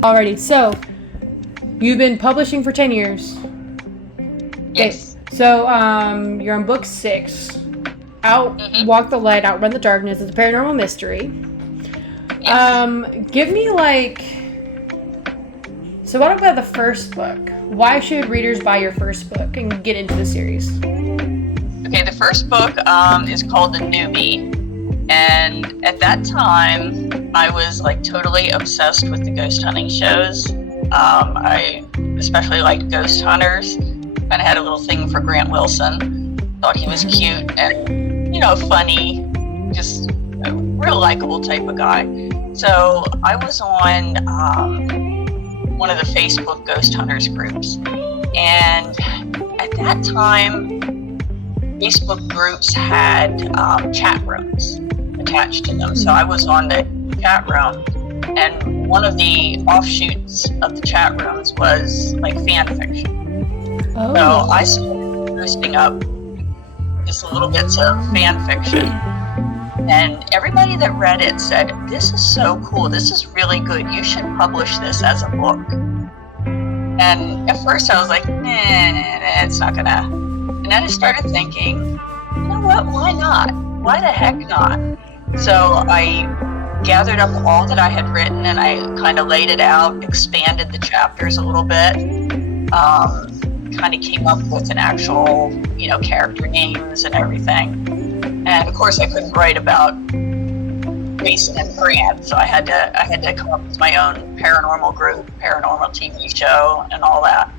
Alrighty, so you've been publishing for 10 years. Yes. Okay, so you're on book 6. Walk the Light, Outrun the Darkness. It's a paranormal mystery. Yes. Give me so what about the first book? Why should readers buy your first book and get into the series? Okay, the first book is called The Newbie, and at that time I was totally obsessed with the ghost hunting shows. I especially liked Ghost Hunters. Kind of had a little thing for Grant Wilson. Thought he was cute and funny, just a real likable type of guy. So I was on one of the Facebook Ghost Hunters groups, and at that time Facebook groups had chat rooms attached to them. So I was on the chat room, and one of the offshoots of the chat rooms was fan fiction. Oh. So I started posting up just little bits of fan fiction, and everybody that read it said, "This is so cool, this is really good, you should publish this as a book." And at first I was like, nah, it's not gonna. And then I started thinking, you know what, why not? Why the heck not? So I gathered up all that I had written, and I kind of laid it out, expanded the chapters a little bit, kind of came up with an actual, character names and everything. And of course I couldn't write about Jason and Grant, so I had to come up with my own paranormal group, paranormal TV show, and all that.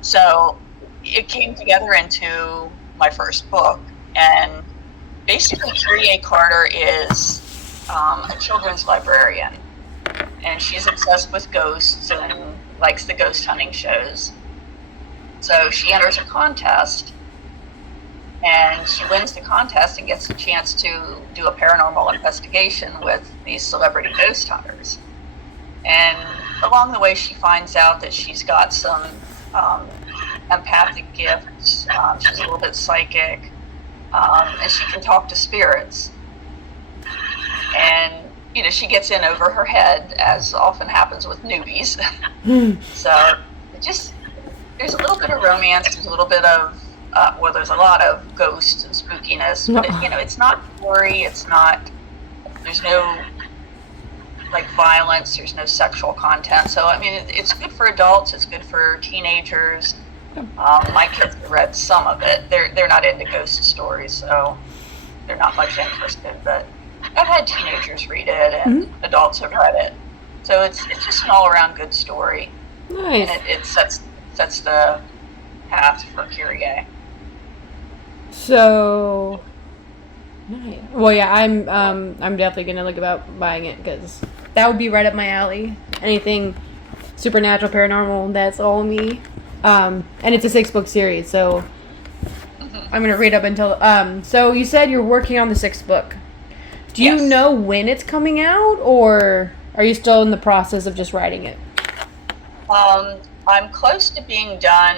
So it came together into my first book, and basically Kyrie Carter is a children's librarian, and she's obsessed with ghosts and likes the ghost hunting shows. So she enters a contest, and she wins the contest and gets the chance to do a paranormal investigation with these celebrity ghost hunters. And along the way, she finds out that she's got some empathic gifts. She's a little bit psychic, and she can talk to spirits. And she gets in over her head, as often happens with newbies. So there's a little bit of romance. There's a little bit of there's a lot of ghosts and spookiness, but it's not gory. It's not. There's no violence. There's no sexual content. So it's good for adults. It's good for teenagers. My kids have read some of it. They're not into ghost stories, so they're not much interested. But I've had teenagers read it, and adults have read it. So it's just an all around good story. Nice. And it sets the path for Kyrie. So, nice. Well, yeah, I'm definitely gonna look about buying it, because that would be right up my alley. Anything supernatural, paranormal, that's all me. And it's a 6-book series, so I'm gonna read up until. So you said you're working on the 6th book. Do you know when it's coming out, or are you still in the process of just writing it? I'm close to being done.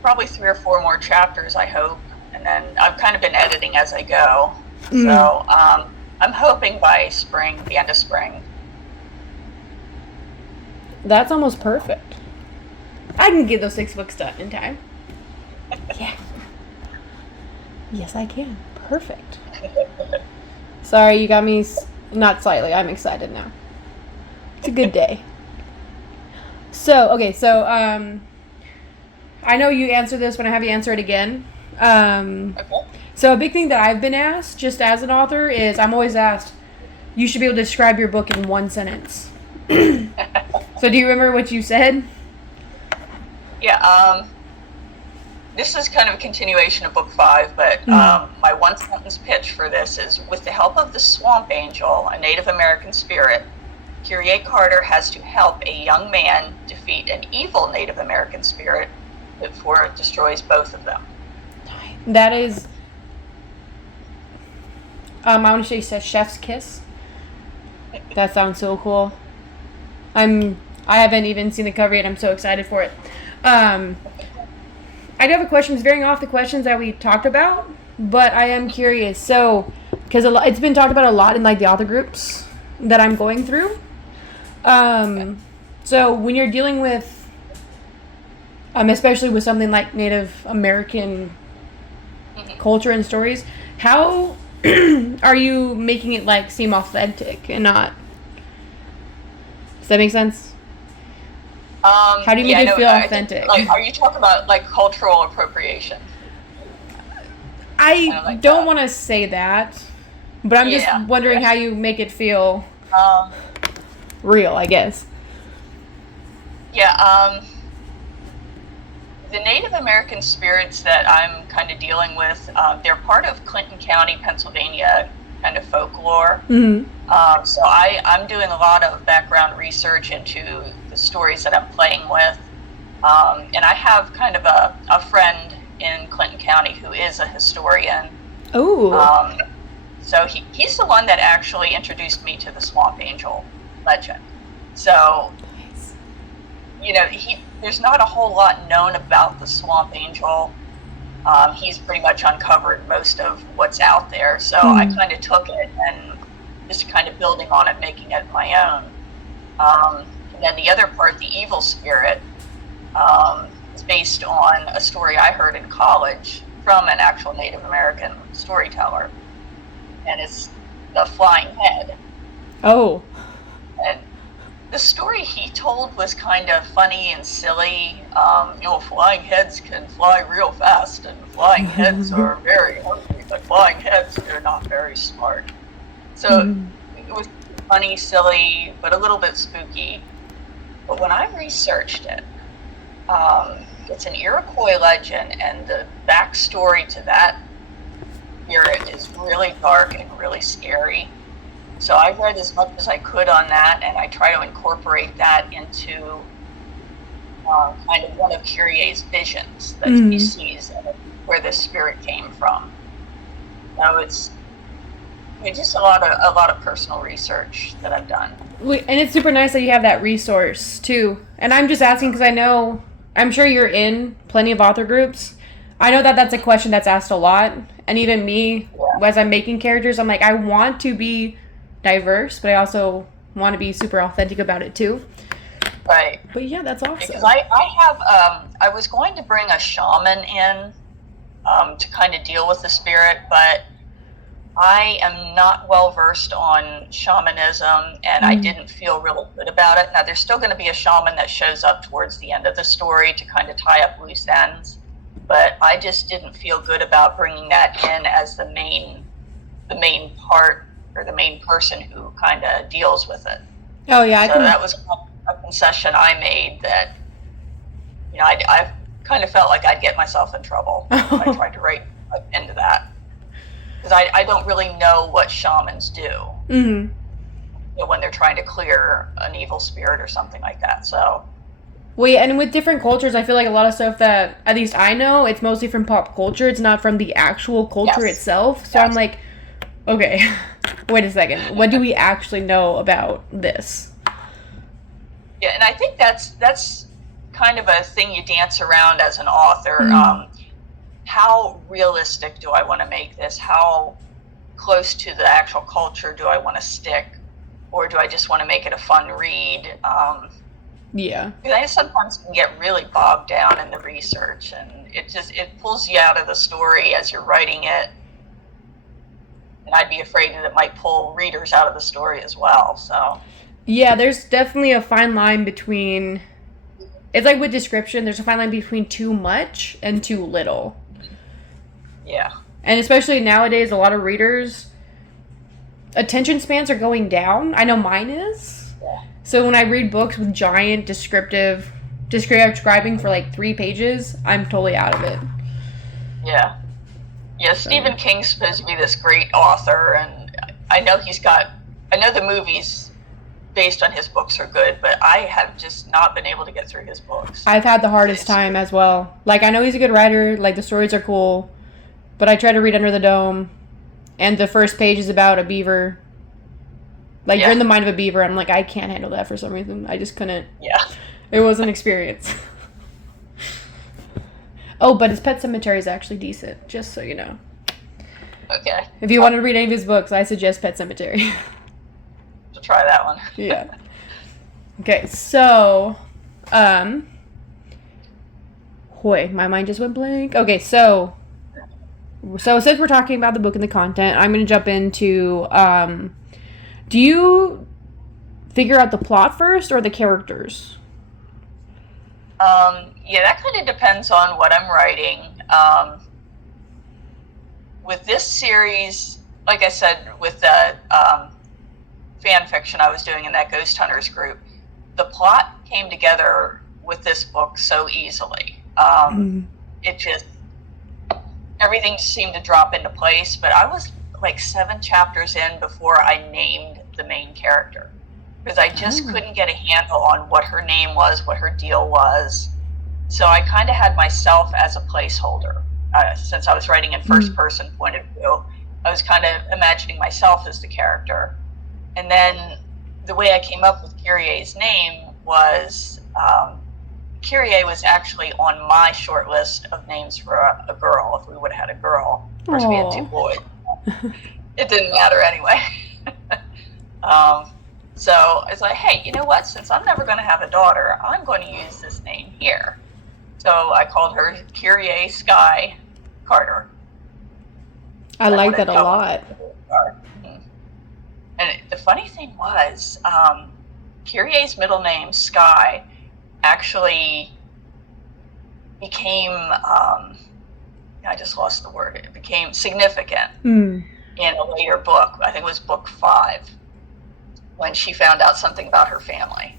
Probably 3 or 4 more chapters, I hope. And then I've kind of been editing as I go. So I'm hoping by spring, the end of spring. That's almost perfect. I can get those 6 books done in time. Yeah. Yes, I can. Perfect. Sorry, you got me not slightly. I'm excited now. It's a good day. So, okay, I know you answer this when I have you answer it again. Okay. So a big thing that I've been asked, just as an author, is I'm always asked, you should be able to describe your book in 1 sentence. So do you remember what you said? Yeah, this is kind of a continuation of book 5, but my 1-sentence pitch for this is, with the help of the Swamp Angel, a Native American spirit, Kyrie Carter has to help a young man defeat an evil Native American spirit before it destroys both of them. That is, I want to say chef's kiss. That sounds so cool. I haven't even seen the cover yet. I'm so excited for it. I do have a question. It's veering off the questions that we talked about, but I am curious. So, because it's been talked about a lot in like the author groups that I'm going through. So when you're dealing with, especially with something like Native American culture and stories, how are you making it like seem authentic and not? Does that make sense? How do you make it feel authentic? Like, are you talking about like cultural appropriation? I don't want to say that, but I'm just wondering how you make it feel real, I guess. Yeah, the Native American spirits that I'm kind of dealing with, they're part of Clinton County, Pennsylvania kind of folklore. Mm-hmm. So I'm doing a lot of background research into the stories that I'm playing with. And I have kind of a friend in Clinton County who is a historian. Oh. So he's the one that actually introduced me to the Swamp Angel legend. So, you know, there's not a whole lot known about the Swamp Angel. He's pretty much uncovered most of what's out there. So I kind of took it and just kind of building on it, making it my own. And then the other part, the evil spirit, is based on a story I heard in college from an actual Native American storyteller. And it's the Flying Head. Oh. And the story he told was kind of funny and silly. You know, flying heads can fly real fast, and flying heads are very hungry, but flying heads, they're not very smart. So it was funny, silly, but a little bit spooky. But when I researched it, it's an Iroquois legend, and the backstory to that spirit is really dark and really scary. So I read as much as I could on that, and I try to incorporate that into kind of one of Curia's visions that he sees where this spirit came from. So it's just a lot of personal research that I've done. And it's super nice that you have that resource too. And I'm just asking because I'm sure you're in plenty of author groups. I know that that's a question that's asked a lot, and even me, as I'm making characters, I'm like, I want to be diverse, but I also want to be super authentic about it too. Right. But yeah, that's awesome. Because I was going to bring a shaman in to kind of deal with the spirit, but I am not well versed on shamanism, and I didn't feel really good about it. Now, there's still going to be a shaman that shows up towards the end of the story to kind of tie up loose ends, but I just didn't feel good about bringing that in as the main part, or the main person who kind of deals with it. Oh yeah, so that was a concession I made that, you know, I kind of felt like I'd get myself in trouble if I tried to write into that. Because I don't really know what shamans do you know, when they're trying to clear an evil spirit or something like that. So, well, yeah, and with different cultures, I feel like a lot of stuff that, at least I know, it's mostly from pop culture. It's not from the actual culture itself. So I'm like, okay, wait a second. What do we actually know about this? Yeah, and I think that's kind of a thing you dance around as an author. How realistic do I want to make this? How close to the actual culture do I want to stick? Or do I just want to make it a fun read? Yeah. Because I sometimes can get really bogged down in the research, and it pulls you out of the story as you're writing it. And I'd be afraid that it might pull readers out of the story as well. So yeah, there's definitely a fine line between, it's like with description, there's a fine line between too much and too little. Yeah. And especially nowadays, a lot of readers, attention spans are going down. I know mine is. Yeah. So when I read books with giant describing for like 3 pages, I'm totally out of it. Yeah. Yeah, Stephen King's supposed to be this great author, and I know the movies based on his books are good, but I have just not been able to get through his books. I've had the hardest time as well. Like, I know he's a good writer, like the stories are cool, but I try to read Under the Dome, and the first page is about a beaver. Like, you're in the mind of a beaver, and I'm like, I can't handle that for some reason. I just couldn't. Yeah. It was an experience. Oh, but his Pet Cemetery is actually decent, just so you know. Okay. If you want to read any of his books, I suggest Pet Sematary. To try that one. Yeah. Okay, so, Hoy, my mind just went blank. Okay, so since we're talking about the book and the content, I'm going to jump into, do you figure out the plot first or the characters? Yeah, that kind of depends on what I'm writing. With this series, like I said, with the fan fiction I was doing in that Ghost Hunters group, the plot came together with this book so easily. It just, everything seemed to drop into place, but I was like 7 chapters in before I named the main character, because I just couldn't get a handle on what her name was, what her deal was. So I kind of had myself as a placeholder. Since I was writing in first person point of view, I was kind of imagining myself as the character. And then the way I came up with Kyrie's name was, Kyrie was actually on my short list of names for a girl, if we would have had a girl. Of course, we had 2 boys. It didn't matter anyway. So I was like, hey, you know what? Since I'm never going to have a daughter, I'm going to use this name here. So I called her Kyrie Sky Carter. I like that a lot. And the funny thing was, Kyrie's middle name, Sky, actually became, I just lost the word, it became significant in a later book. I think it was book 5, when she found out something about her family.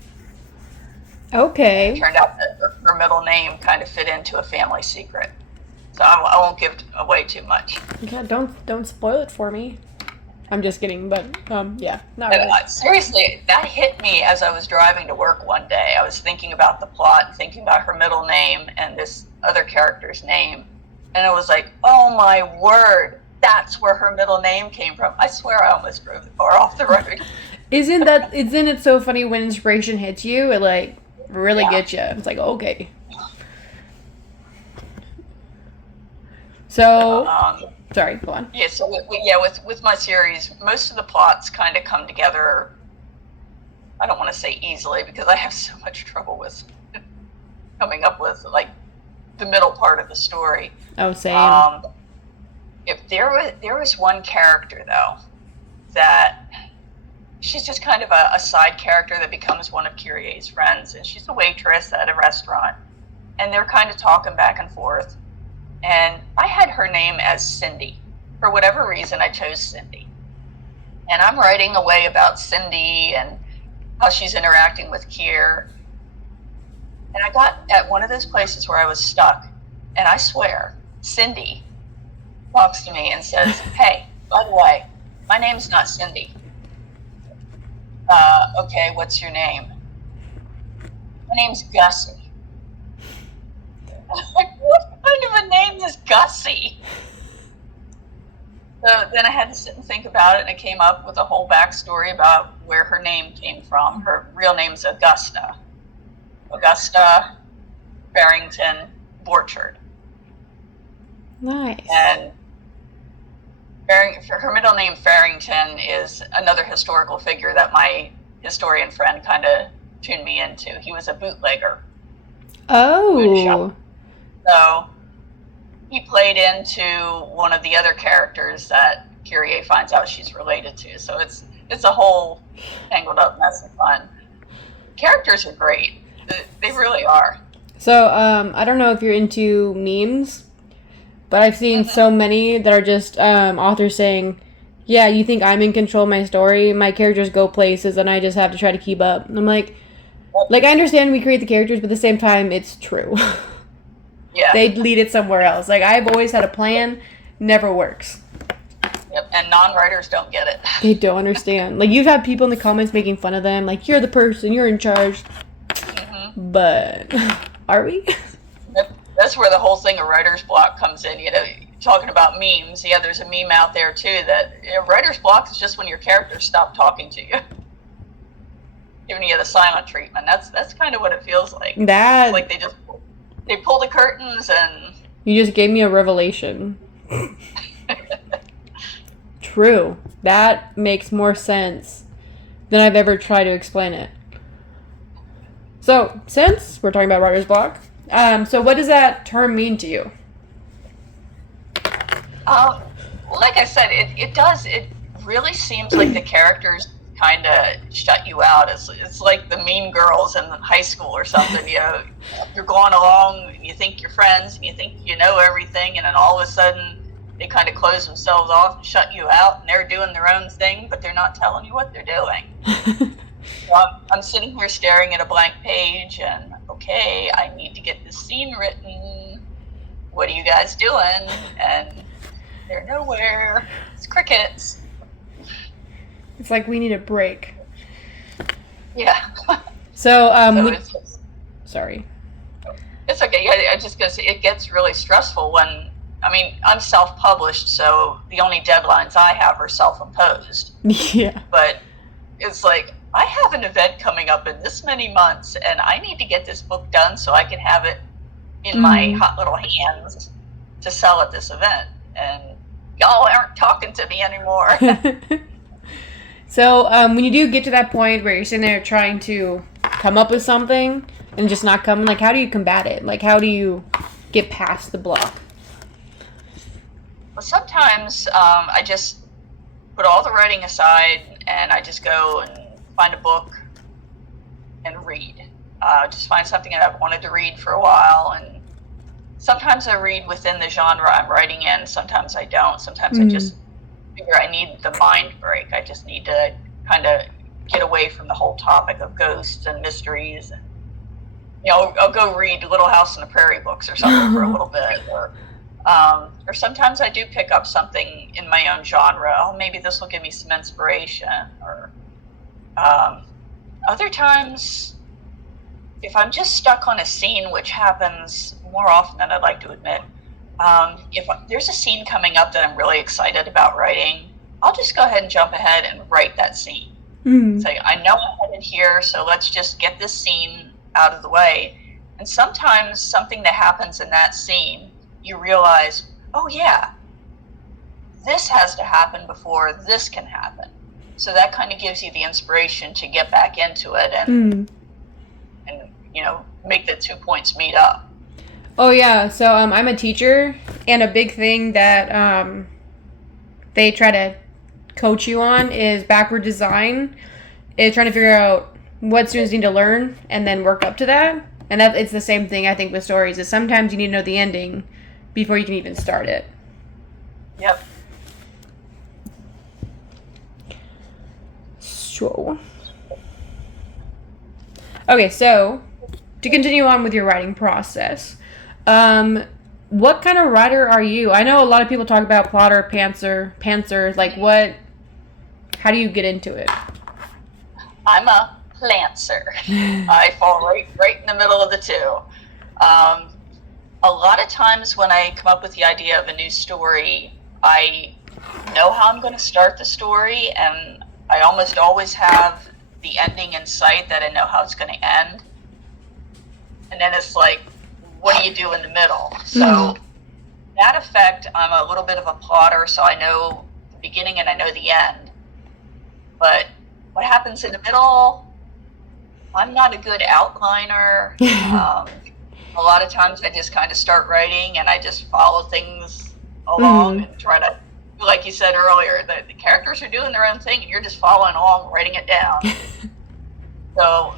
Okay. It turned out that her middle name kind of fit into a family secret. So I won't give away too much. Yeah, don't spoil it for me. I'm just kidding, but yeah, not really. Seriously, that hit me as I was driving to work one day. I was thinking about the plot and thinking about her middle name and this other character's name, and it was like, oh my word, that's where her middle name came from. I swear I almost drove the car off the road. Isn't it so funny when inspiration hits you? It like really gets you. It's like, okay. So, sorry, go on. Yeah, so with my series, most of the plots kind of come together. I don't want to say easily, because I have so much trouble with coming up with like the middle part of the story. Oh, same. If there was one character though that she's just kind of a side character that becomes one of Kyrie's friends, and she's a waitress at a restaurant, and they're kind of talking back and forth. And I had her name as Cindy. For whatever reason, I chose Cindy. And I'm writing away about Cindy and how she's interacting with Kier. And I got at one of those places where I was stuck, and I swear, Cindy walks to me and says, hey, by the way, my name's not Cindy. Okay, what's your name? My name's Gussie. I'm like, what kind of a name is Gussie? So then I had to sit and think about it, and I came up with a whole backstory about where her name came from. Her real name's Augusta. Augusta Barrington Borchard. Nice. And her middle name, Farrington, is another historical figure that my historian friend kind of tuned me into. He was a bootlegger. Oh. So he played into one of the other characters that Kyrie finds out she's related to. So it's a whole tangled up mess of fun. Characters are great. They really are. So I don't know if you're into memes, but I've seen so many that are just authors saying, yeah, you think I'm in control of my story? My characters go places and I just have to try to keep up. And I'm like, I understand we create the characters, but at the same time, it's true. Yeah. They lead it somewhere else. Like, I've always had a plan, never works. Yep, and non-writers don't get it. They don't understand. Like, you've had people in the comments making fun of them, like, you're the person, you're in charge. But, are we? That's where the whole thing of writer's block comes in. You know, talking about memes, yeah, there's a meme out there, too, that writer's block is just when your characters stop talking to you. Giving you the silent treatment. That's kind of what it feels like. That... Like they pull the curtains and... You just gave me a revelation. true. That makes more sense than I've ever tried to explain it. So, since we're talking about writer's block, so what does that term mean to you? Like I said, it does. It really seems like the characters kind of shut you out. It's like the mean girls in high school or something. You're going along, and you think you're friends, and you think you know everything, and then all of a sudden they kind of close themselves off and shut you out, and they're doing their own thing, but they're not telling you what they're doing. So I'm sitting here staring at a blank page, and okay, I need to get this scene written. What are you guys doing? And they're nowhere. It's crickets. It's like we need a break. Yeah. So, sorry. It's okay. I just gonna say it gets really stressful when, I'm self-published, so the only deadlines I have are self-imposed. Yeah. But it's like, I have an event coming up in this many months, and I need to get this book done so I can have it in my hot little hands to sell at this event. And y'all aren't talking to me anymore. So, when you do get to that point where you're sitting there trying to come up with something and just not coming, like, how do you combat it? Like, how do you get past the block? Well, sometimes I just put all the writing aside and I just go and find a book and read. Just find something that I've wanted to read for a while, and sometimes I read within the genre I'm writing in, sometimes I don't. Sometimes I just figure I need the mind break. I just need to kind of get away from the whole topic of ghosts and mysteries. And, I'll go read Little House on the Prairie books or something for a little bit. Or sometimes I do pick up something in my own genre. Oh, maybe this will give me some inspiration. Or other times, if I'm just stuck on a scene, which happens more often than I'd like to admit, if there's a scene coming up that I'm really excited about writing, I'll just go ahead and jump ahead and write that scene. Say, I know I'm headed here, so let's just get this scene out of the way. And sometimes something that happens in that scene, you realize, oh yeah, this has to happen before this can happen. So that kind of gives you the inspiration to get back into it and make the 2 points meet up. Oh, yeah. So I'm a teacher, and a big thing that they try to coach you on is backward design. Is trying to figure out what students need to learn and then work up to that. And it's the same thing, I think, with stories, is sometimes you need to know the ending before you can even start it. Yep. So, okay, so to continue on with your writing process, what kind of writer are you? I know a lot of people talk about plotter, pantser. Like, how do you get into it? I'm a plantser. I fall right in the middle of the two. A lot of times when I come up with the idea of a new story, I know how I'm going to start the story, and I almost always have the ending in sight that I know how it's going to end. And then it's like, what do you do in the middle? So that effect, I'm a little bit of a plotter, so I know the beginning and I know the end. But what happens in the middle, I'm not a good outliner. A lot of times I just kind of start writing and I just follow things along and try to, like you said earlier, the characters are doing their own thing and you're just following along, writing it down. So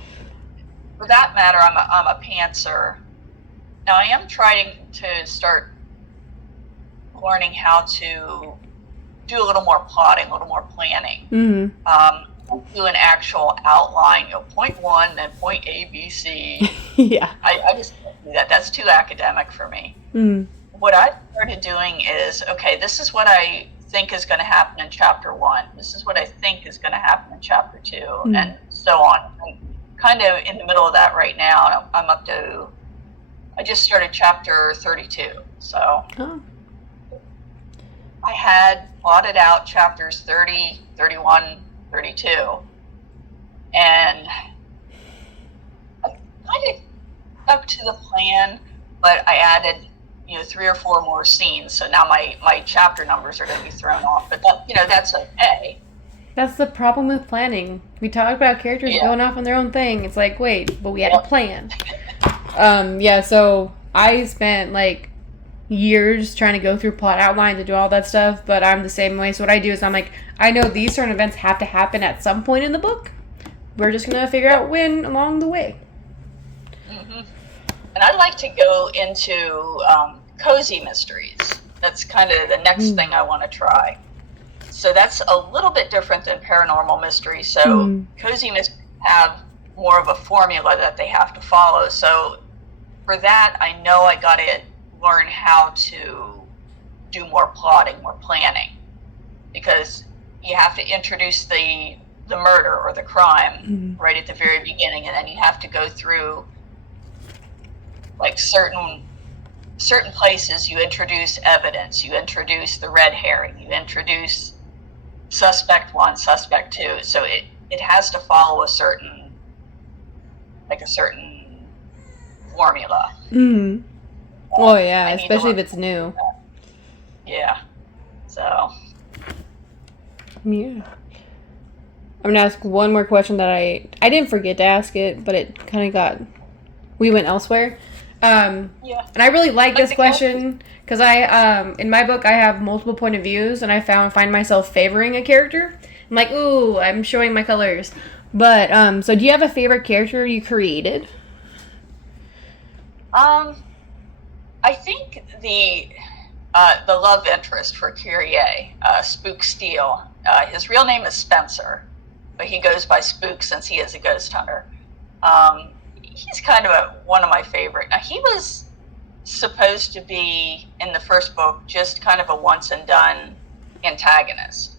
for that matter, I'm a pantser. Now I am trying to start learning how to do a little more plotting, a little more planning. Do an actual outline, point 1, then point A, B, C. Yeah. I just can't do that. That's too academic for me. What I started doing is, okay, this is what I think is going to happen in chapter 1. This is what I think is going to happen in chapter 2, and so on. I'm kind of in the middle of that right now. I'm up to, I just started chapter 32. So I had plotted out chapters 30, 31, 32, and I kind of stuck to the plan, but I added, 3 or 4 more scenes. So now my chapter numbers are going to be thrown off. But that's okay. That's the problem with planning. We talk about characters going off on their own thing. It's like, wait, but we had a plan. So I spent like years trying to go through plot outlines and do all that stuff, but I'm the same way. So what I do is I'm like, I know these certain events have to happen at some point in the book. We're just going to figure out when along the way. Mm-hmm. And I like to go into cozy mysteries. That's kind of the next thing I want to try. So that's a little bit different than paranormal mystery. So cozy mysteries have more of a formula that they have to follow. So for that, I know I got to learn how to do more plotting, more planning, because you have to introduce the murder or the crime right at the very beginning, and then you have to go through like certain places. You introduce evidence, you introduce the red herring, you introduce suspect 1, suspect 2. So it has to follow a certain formula. Oh yeah, especially if it's new. Yeah. So. Yeah. I'm gonna ask one more question that I didn't forget to ask it, but it kind of we went elsewhere. And I really like this question because in my book I have multiple point of views, and I find myself favoring a character. I'm like, ooh, I'm showing my colors. But so do you have a favorite character you created? I think the love interest for Kyrie, Spook Steele. His real name is Spencer, but he goes by Spook since he is a ghost hunter. He's kind of one of my favorite. Now, he was supposed to be, in the first book, just kind of a once and done antagonist.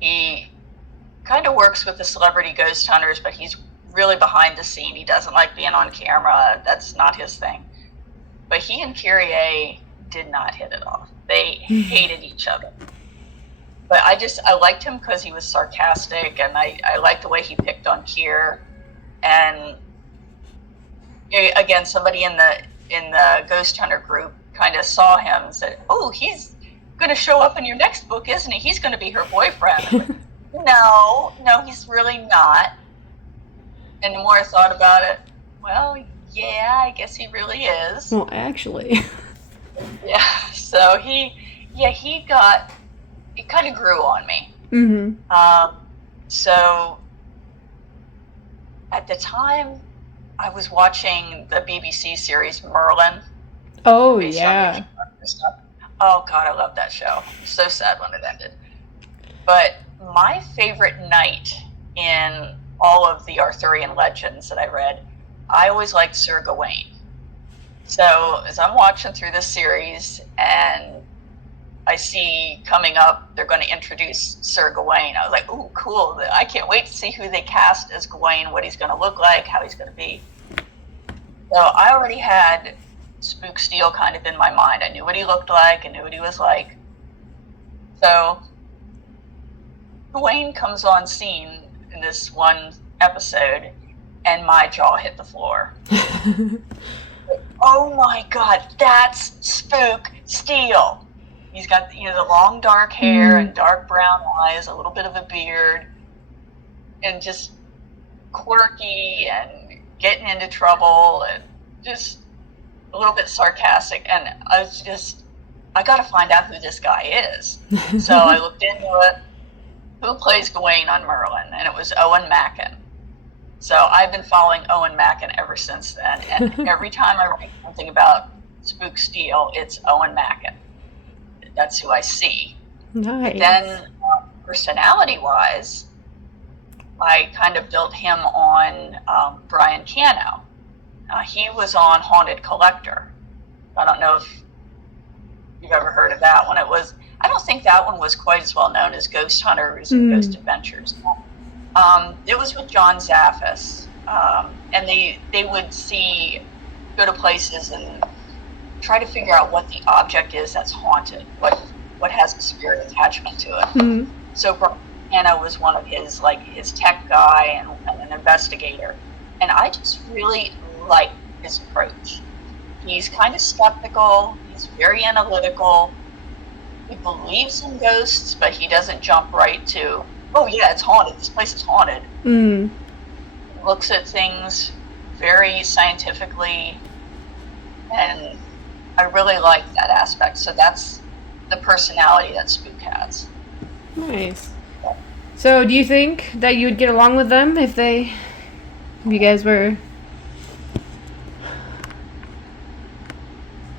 He kind of works with the celebrity ghost hunters, but he's really behind the scene. He doesn't like being on camera. That's not his thing. But he and Kyrie did not hit it off. They hated each other. But I liked him because he was sarcastic, and I liked the way he picked on Kier. And again, somebody in the ghost hunter group kind of saw him and said, "Oh, he's going to show up in your next book, isn't he? He's going to be her boyfriend." No, he's really not. And the more I thought about it, well, yeah, I guess he really is. Well, actually. Yeah, so it kind of grew on me. So at the time, I was watching the BBC series Merlin. Oh, yeah. Oh, God, I love that show. So sad when it ended. But my favorite knight in all of the Arthurian legends that I read, I always liked Sir Gawain. So as I'm watching through this series and I see coming up, they're going to introduce Sir Gawain. I was like, ooh, cool. I can't wait to see who they cast as Gawain, what he's going to look like, how he's going to be. So I already had Spook Steele kind of in my mind. I knew what he looked like. I knew what he was like. So Gawain comes on scene in this one episode, and my jaw hit the floor. Oh my God, that's Spook Steele. He's got the long dark hair and dark brown eyes, a little bit of a beard, and just quirky and getting into trouble and just a little bit sarcastic. And I got to find out who this guy is. So I looked into it. Who plays Gawain on Merlin? And it was Owen Mackin. So I've been following Owen Mackin ever since then. And every time I write something about Spook Steele, it's Owen Mackin. That's who I see. Nice. But then, personality-wise, I kind of built him on Brian Cano. He was on Haunted Collector. I don't know if you've ever heard of that one. I don't think that one was quite as well known as Ghost Hunters and Ghost Adventures. It was with John Zaffis, and they would go to places and try to figure out what the object is that's haunted, what has a spirit attachment to it. So Brian was one of his tech guy and an investigator, and I just really liked his approach. He's kind of skeptical. He's very analytical. He believes in ghosts, but he doesn't jump right to, oh yeah, it's haunted. This place is haunted. Mm. He looks at things very scientifically, and I really like that aspect. So that's the personality that Spook has. Nice. So, do you think that you would get along with them if you guys were?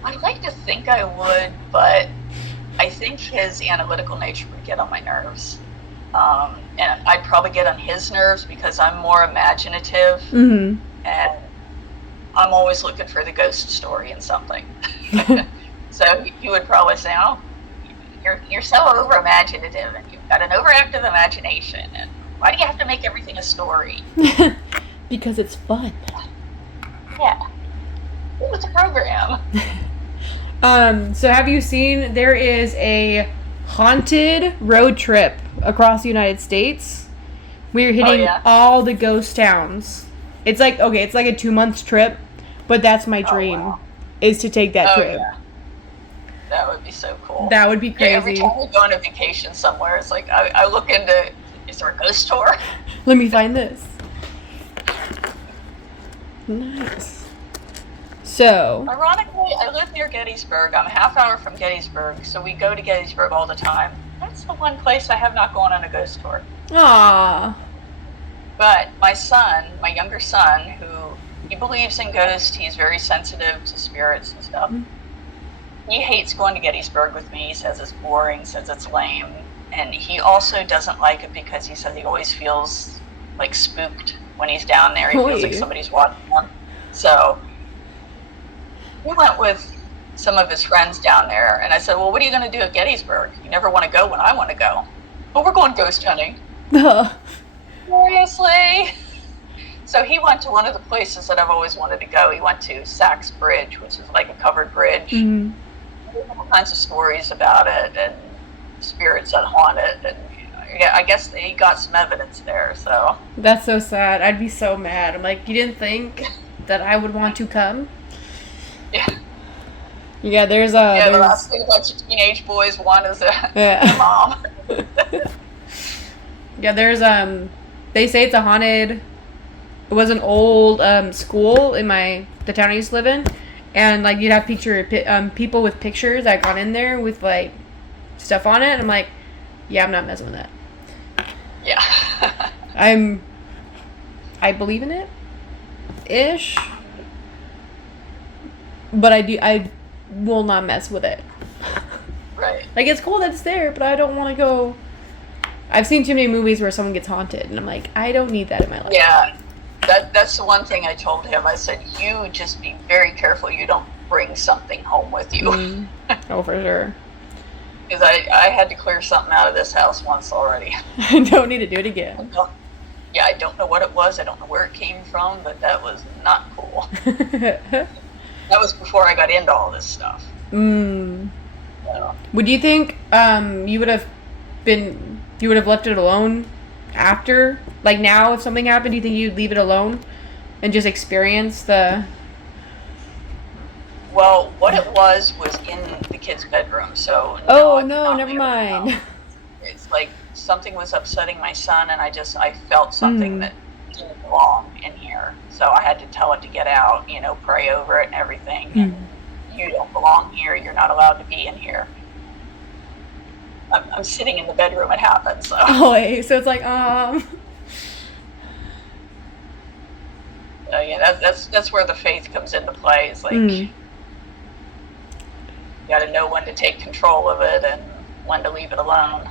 I'd like to think I would, but I think his analytical nature would get on my nerves. And I'd probably get on his nerves because I'm more imaginative, Mm-hmm. and I'm always looking for the ghost story in something. So he would probably say, "Oh, you're so over imaginative, and you've got an overactive imagination, and why do you have to make everything a story?" Because it's fun. Yeah, it was a program. So have you seen there is a haunted road trip across the United States? We're hitting all the ghost towns. It's like a 2-month trip, but that's my dream is to take that trip. Yeah. That would be so cool. That would be crazy. Yeah, every time we go on a vacation somewhere, it's like I look into, is there a ghost tour? Let me find this. Nice. So, ironically, I live near Gettysburg. I'm a half hour from Gettysburg, so we go to Gettysburg all the time. That's the one place I have not gone on a ghost tour. ah, But my younger son, who he believes in ghosts, he's very sensitive to spirits and stuff. Mm-hmm. He hates going to Gettysburg with me. He says it's boring, says it's lame. And he also doesn't like it because he says he always feels like spooked when he's down there. He feels like somebody's watching him. So we went with some of his friends down there, and I said, well, what are you going to do at Gettysburg? You never want to go when I want to go. Well, we're going ghost hunting. Seriously? So he went to one of the places that I've always wanted to go. He went to Sachs Bridge, which is like a covered bridge. Mm-hmm. There's all kinds of stories about it, and spirits that haunt it, and yeah, I guess they got some evidence there, so. That's so sad. I'd be so mad. I'm like, you didn't think that I would want to come? Yeah. Yeah, the last thing a bunch of teenage boys want is a mom. Yeah, they say it's a haunted. It was an old school in the town I used to live in, and like you'd have people with pictures that got in there with like stuff on it. And I'm like, yeah, I'm not messing with that. Yeah. I believe in it, ish. But I will not mess with it. Right. Like, it's cool that it's there, but I don't want to go. I've seen too many movies where someone gets haunted, and I'm like, I don't need that in my life. Yeah. That's the one thing I told him. I said, you just be very careful you don't bring something home with you. Mm. Oh, for sure. Because I had to clear something out of this house once already. I don't need to do it again. Yeah, I don't know what it was. I don't know where it came from, but that was not cool. That was before I got into all this stuff. Mm. So. Would you think you would have left it alone after? Like now, if something happened, do you think you'd leave it alone and just experience the... Well, what it was in the kid's bedroom, so... No, never mind. It's like something was upsetting my son, and I felt something that didn't belong in here. So I had to tell it to get out, pray over it and everything. And you don't belong here. You're not allowed to be in here. I'm sitting in the bedroom. It happened. So. Oh, wait. So it's like, yeah, that's where the faith comes into play. It's like you got to know when to take control of it and when to leave it alone.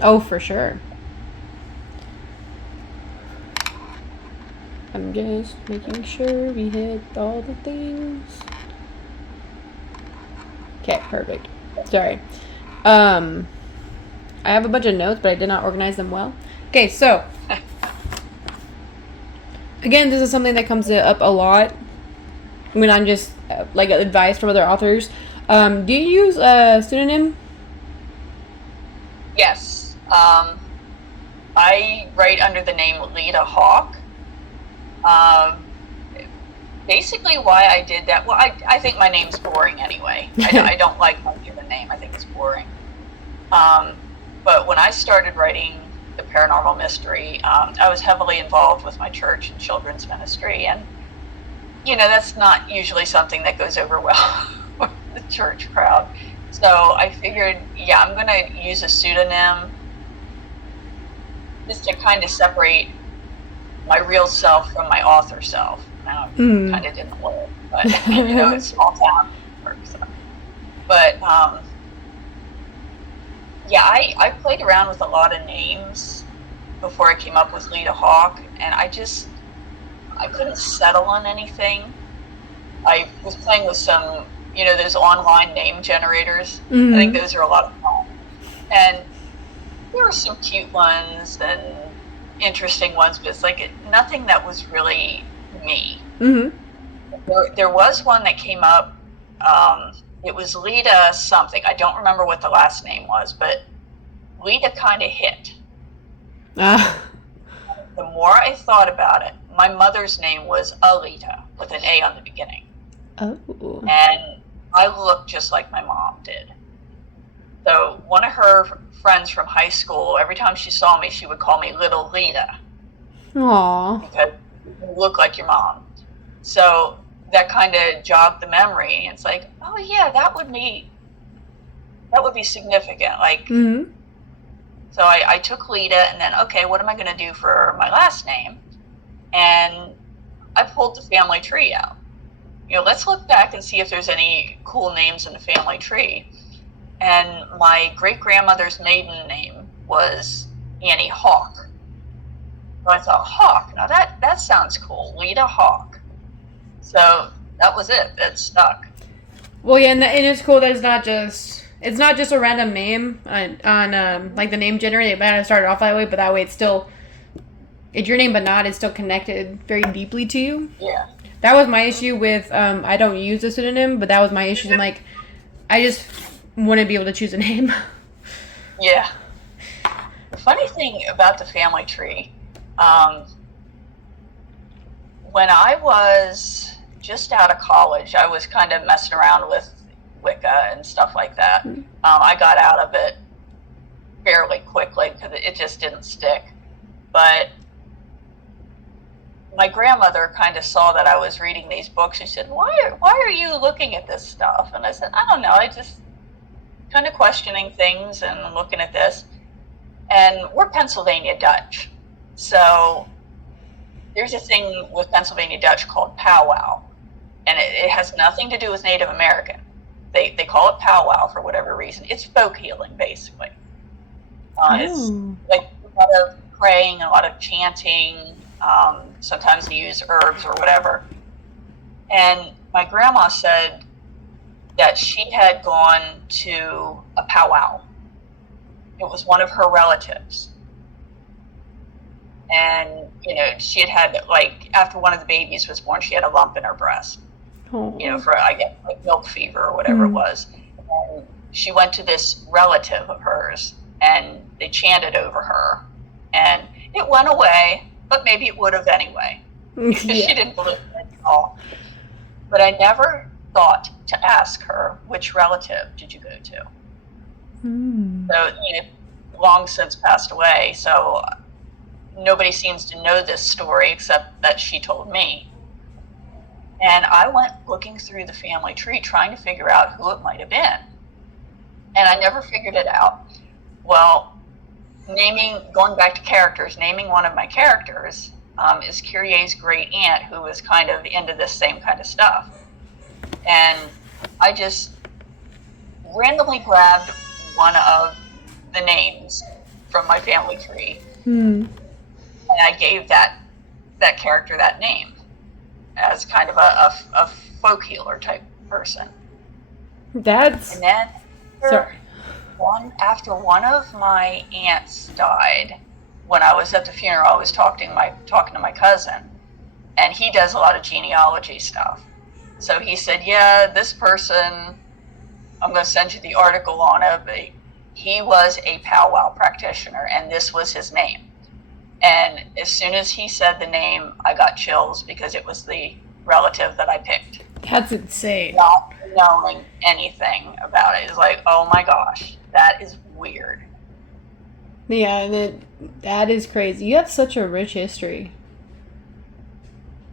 Oh, for sure. I'm just making sure we hit all the things. Okay, perfect. Sorry. I have a bunch of notes, but I did not organize them well. Okay, so again, this is something that comes up a lot when I'm just like advice from other authors. Do you use a pseudonym? Yes. I write under the name Leta Hawk. basically why I did that, well, I think my name's boring anyway. I don't like my given name. I think it's boring. But when I started writing the paranormal mystery, I was heavily involved with my church and children's ministry. And, that's not usually something that goes over well with the church crowd. So I figured, I'm going to use a pseudonym just to kind of separate my real self from my author self. Now, it kind of didn't work, but, it's small town work. So. But, I played around with a lot of names before I came up with Leta Hawk, and I couldn't settle on anything. I was playing with some, those online name generators. I think those are a lot of fun. And there were some cute ones and interesting ones, but it's like nothing that was really me. There was one that came up. It was Leta something. I don't remember what the last name was, but Leta kind of hit. The more I thought about it, my mother's name was Alita with an A on the beginning. Oh. And I looked just like my mom did. So one of her friends from high school, every time she saw me, she would call me Little Leta. Aww. Because you look like your mom. So that kind of jogged the memory. It's like, oh yeah, that would be significant. Like, so I took Leta, and then, okay, what am I going to do for my last name? And I pulled the family tree out. Let's look back and see if there's any cool names in the family tree. And my great-grandmother's maiden name was Annie Hawk. So I thought, Hawk, now that sounds cool, Leta Hawk. So that was it. That stuck. Well, yeah, and it's cool that it's not just a random name on like the name generator. It might have started off that way, but that way it's your name, but not. It's still connected very deeply to you. Yeah. That was my issue with I don't use a pseudonym, but that was my issue. I'm like, I just want to be able to choose a name. Yeah. The funny thing about the family tree, when I was just out of college, I was kind of messing around with Wicca and stuff like that. I got out of it fairly quickly because it just didn't stick. But my grandmother kind of saw that I was reading these books. She said, why are you looking at this stuff? And I said, I don't know. I just kind of questioning things and looking at this. And we're Pennsylvania Dutch. So there's a thing with Pennsylvania Dutch called powwow. And it has nothing to do with Native American. They call it powwow for whatever reason. It's folk healing, basically. It's like a lot of praying, a lot of chanting. Sometimes they use herbs or whatever. And my grandma said that she had gone to a powwow. It was one of her relatives. And, she had like, after one of the babies was born, she had a lump in her breast. For, I guess, like milk fever or whatever it was. And she went to this relative of hers, and they chanted over her. And it went away, but maybe it would have anyway. Because she didn't believe it at all. But I never thought to ask her, which relative did you go to? So, long since passed away, so nobody seems to know this story except that she told me. And I went looking through the family tree trying to figure out who it might have been. And I never figured it out. Well, going back to characters, naming one of my characters is Kyrie's great aunt, who was kind of into this same kind of stuff. And I just randomly grabbed one of the names from my family tree. And I gave that character that name as kind of a folk healer type person. And then after one of my aunts died, when I was at the funeral, I was talking to my cousin, and he does a lot of genealogy stuff. So he said, yeah, this person, I'm going to send you the article on it, but he was a powwow practitioner, and this was his name. And as soon as he said the name, I got chills because it was the relative that I picked. That's insane. Not knowing anything about it. It's like, oh my gosh, that is weird. Yeah, and that is crazy. You have such a rich history.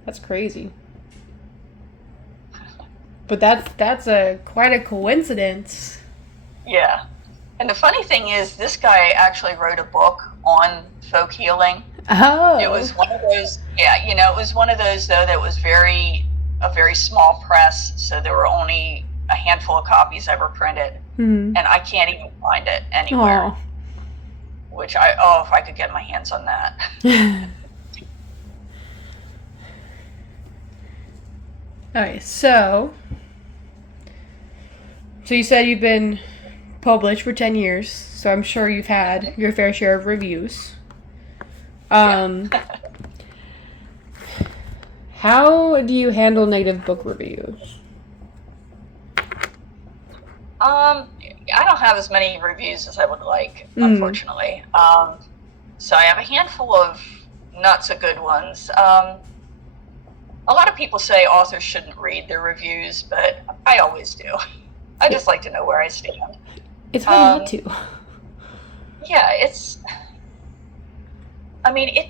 That's crazy. But that's quite a coincidence. Yeah. And the funny thing is, this guy actually wrote a book on folk healing. Oh. It was one of those, it was one of those, though, that was a very small press, so there were only a handful of copies ever printed. Mm-hmm. And I can't even find it anywhere. Aww. Which if I could get my hands on that. Alright, so you said you've been published for 10 years, so I'm sure you've had your fair share of reviews. How do you handle negative book reviews? I don't have as many reviews as I would like, unfortunately. So I have a handful of not so good ones. A lot of people say authors shouldn't read their reviews, but I always do. I just like to know where I stand. It's hard not to. Yeah, it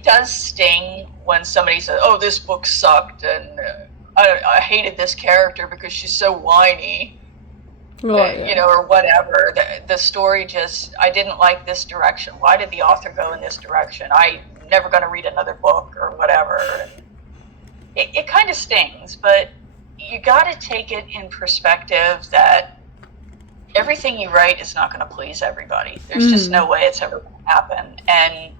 does sting when somebody says, oh, this book sucked, and I hated this character because she's so whiny. Or whatever. The story I didn't like this direction. Why did the author go in this direction? I'm never going to read another book or whatever. It kind of stings, but you got to take it in perspective that everything you write is not going to please everybody. There's just no way it's ever going to happen. And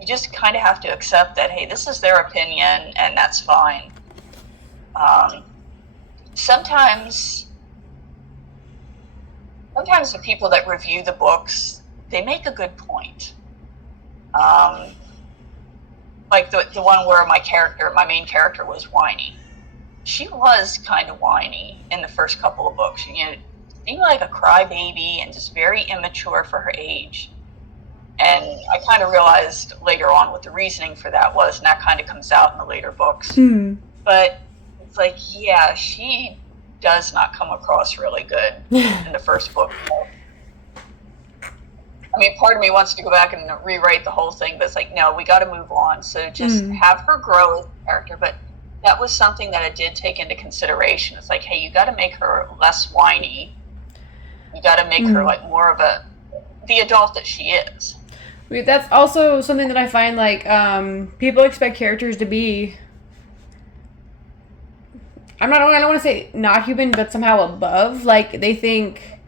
you just kind of have to accept that, hey, this is their opinion, and that's fine. Sometimes the people that review the books, they make a good point. Like the one where my main character was whiny. She was kind of whiny in the first couple of books. Seemed like a crybaby and just very immature for her age. And I kind of realized later on what the reasoning for that was, and that kind of comes out in the later books. But it's like, yeah, she does not come across really good in the first book. Part of me wants to go back and rewrite the whole thing, but it's like, no, we got to move on. So just have her grow as a character. But that was something that I did take into consideration. It's like, hey, you got to make her less whiny. You got to make her like more of the adult that she is. That's also something that I find, like, people expect characters to be, I don't want to say not human, but somehow above. Like, they think,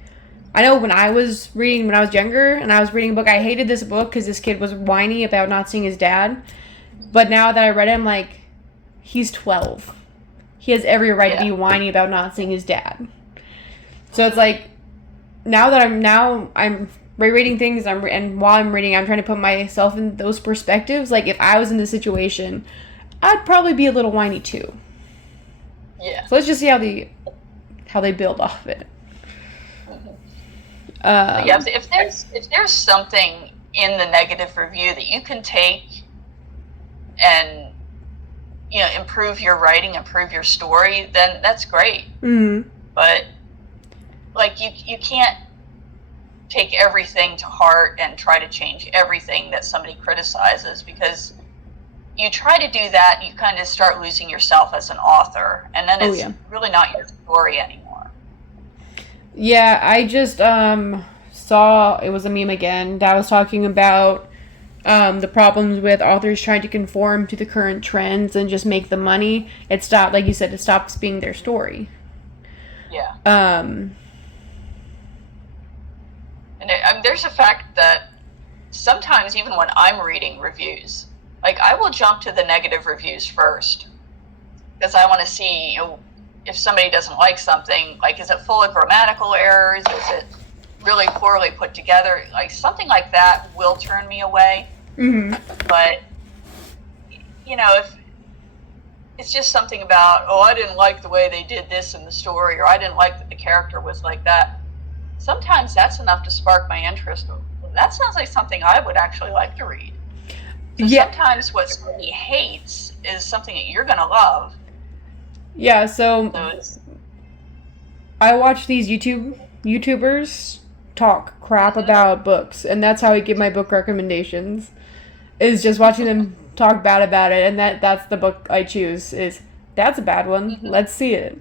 I know when I was younger, and I was reading a book, I hated this book because this kid was whiny about not seeing his dad. But now that I read it, I'm like, he's 12. He has every right to be whiny about not seeing his dad. So it's like, now that I'm rereading things, and while I'm reading, I'm trying to put myself in those perspectives. Like, if I was in this situation, I'd probably be a little whiny too. Yeah. So let's just see how they build off of it. If there's something in the negative review that you can take and improve your writing, improve your story, then that's great. But like you can't take everything to heart and try to change everything that somebody criticizes, because you try to do that, you kind of start losing yourself as an author, and then it's really not your story anymore. Yeah, I just saw, it was a meme again, that was talking about the problems with authors trying to conform to the current trends and just make the money. It stopped, like you said, it stops being their story. Yeah. And there's a fact that sometimes even when I'm reading reviews, like, I will jump to the negative reviews first, because I want to see, if somebody doesn't like something, like, is it full of grammatical errors? Is it really poorly put together? Like, something like that will turn me away. But, if it's just something about, I didn't like the way they did this in the story, or I didn't like that the character was like that, sometimes that's enough to spark my interest. That sounds like something I would actually like to read. So Yeah. sometimes what somebody hates is something that you're going to love. Yeah, so So I watch these YouTubers talk crap about books, and that's how I give my book recommendations. Is just watching them talk bad about it, and that's the book I choose. Is that's a bad one. Let's see it.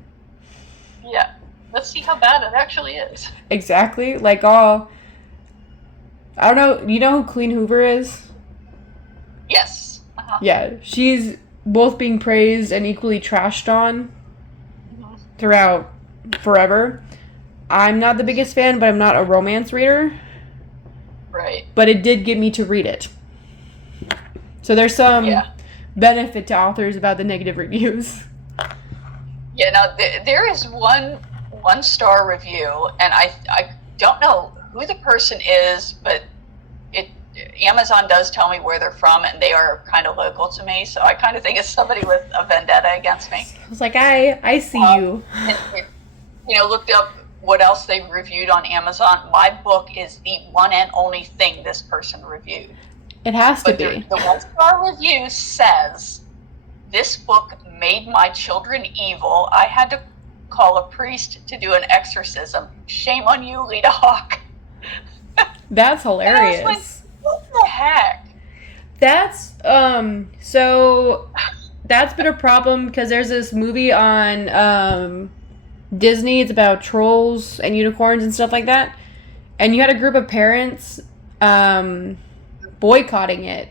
yeah, let's see how bad it actually is. Exactly. Like all. I don't know. You know who Clean Hoover is? Yes. Uh-huh. Yeah, she's both being praised and equally trashed on throughout forever. I'm not the biggest fan, but I'm not a romance reader. Right. But it did get me to read it. So there's some benefit to authors about the negative reviews. Yeah, now there is one star review, and I don't know who the person is, but Amazon does tell me where they're from, and they are kind of local to me, so I kind of think it's somebody with a vendetta against me. I was like, I see you. Looked up what else they reviewed on Amazon. My book is the one and only thing this person reviewed. It has to be. The one-star review says, "This book made my children evil. I had to call a priest to do an exorcism. Shame on you, Leta Hawk." That's hilarious. And I was like, what the heck? That's so that's been a problem because there's this movie on Disney. It's about trolls and unicorns and stuff like that. And you had a group of parents boycotting it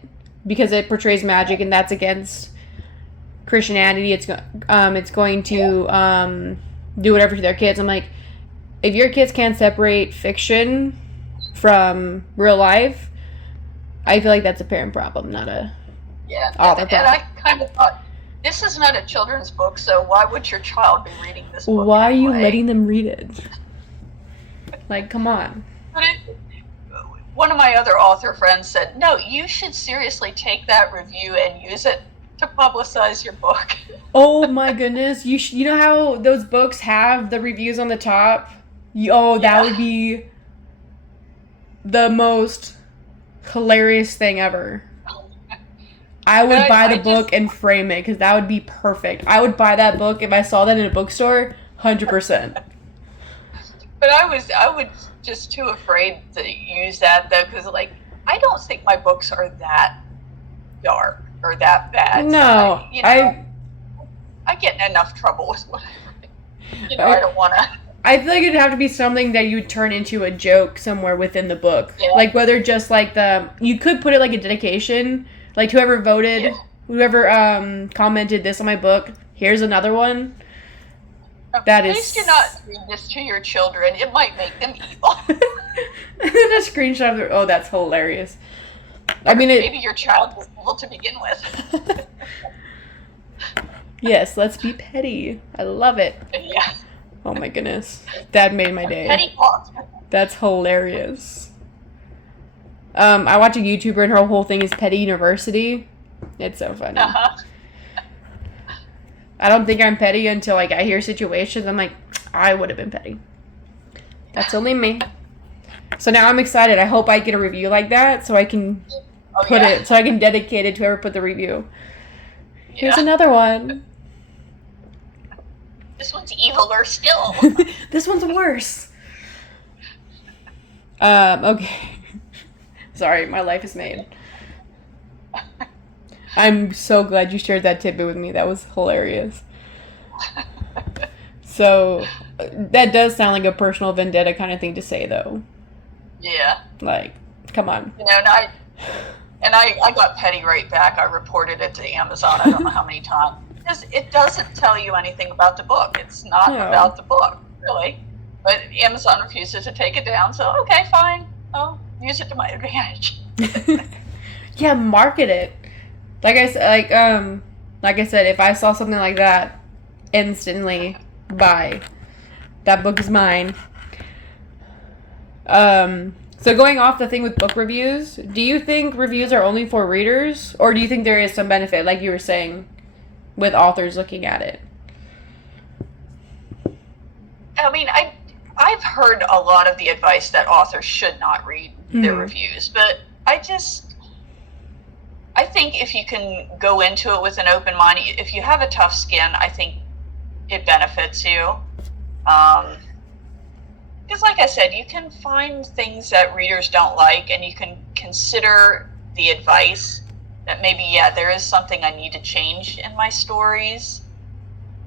because it portrays magic and that's against Christianity. It's going to do whatever to their kids. I'm like, if your kids can't separate fiction from real life, I feel like that's a parent problem, not a author problem. And I kind of thought, this is not a children's book, so why would your child be reading this book? Why are you letting them read it? Like, come on. But one of my other author friends said, no, you should seriously take that review and use it to publicize your book. Oh my goodness. You know how those books have the reviews on the top? That would be the most hilarious thing ever. I would buy the book and frame it because that would be perfect. I would buy that book if I saw that in a bookstore, 100%. But I was just too afraid to use that though, because I don't think my books are that dark or that bad. No, so I get in enough trouble with whatever. I don't want to. I feel like it'd have to be something that you would turn into a joke somewhere within the book. Yeah. Like whether just like you could put it like a dedication, like whoever voted, whoever commented this on my book, here's another one. At least you're not doing this to your children. It might make them evil. And then a screenshot of that's hilarious. I mean, maybe your child was evil to begin with. Yes, let's be petty. I love it. Yeah. Oh my goodness. That made my day. Petty Hawk. That's hilarious. I watch a YouTuber and her whole thing is Petty University. It's so funny. Uh-huh. I don't think I'm petty until I hear situations. I'm like, I would have been petty. That's only me. So now I'm excited. I hope I get a review like that so I can so I can dedicate it to whoever put the review. Yeah. Here's another one. This one's eviler still. This one's worse. Okay. Sorry, my life is made. I'm so glad you shared that tidbit with me. That was hilarious. So, that does sound like a personal vendetta kind of thing to say, though. Yeah. Like, come on. And I got petty right back. I reported it to Amazon I don't know how many times. Because it doesn't tell you anything about the book. It's not about the book, really. But Amazon refuses to take it down, so okay, fine. I'll use it to my advantage. Yeah, market it. Like I said, if I saw something like that, instantly buy. That book is mine. So going off the thing with book reviews, do you think reviews are only for readers, or do you think there is some benefit, like you were saying, with authors looking at it? I mean, I've heard a lot of the advice that authors should not read their reviews, but I think if you can go into it with an open mind, if you have a tough skin, I think it benefits you. Because like I said, you can find things that readers don't like, and you can consider the advice that maybe, yeah, there is something I need to change in my stories.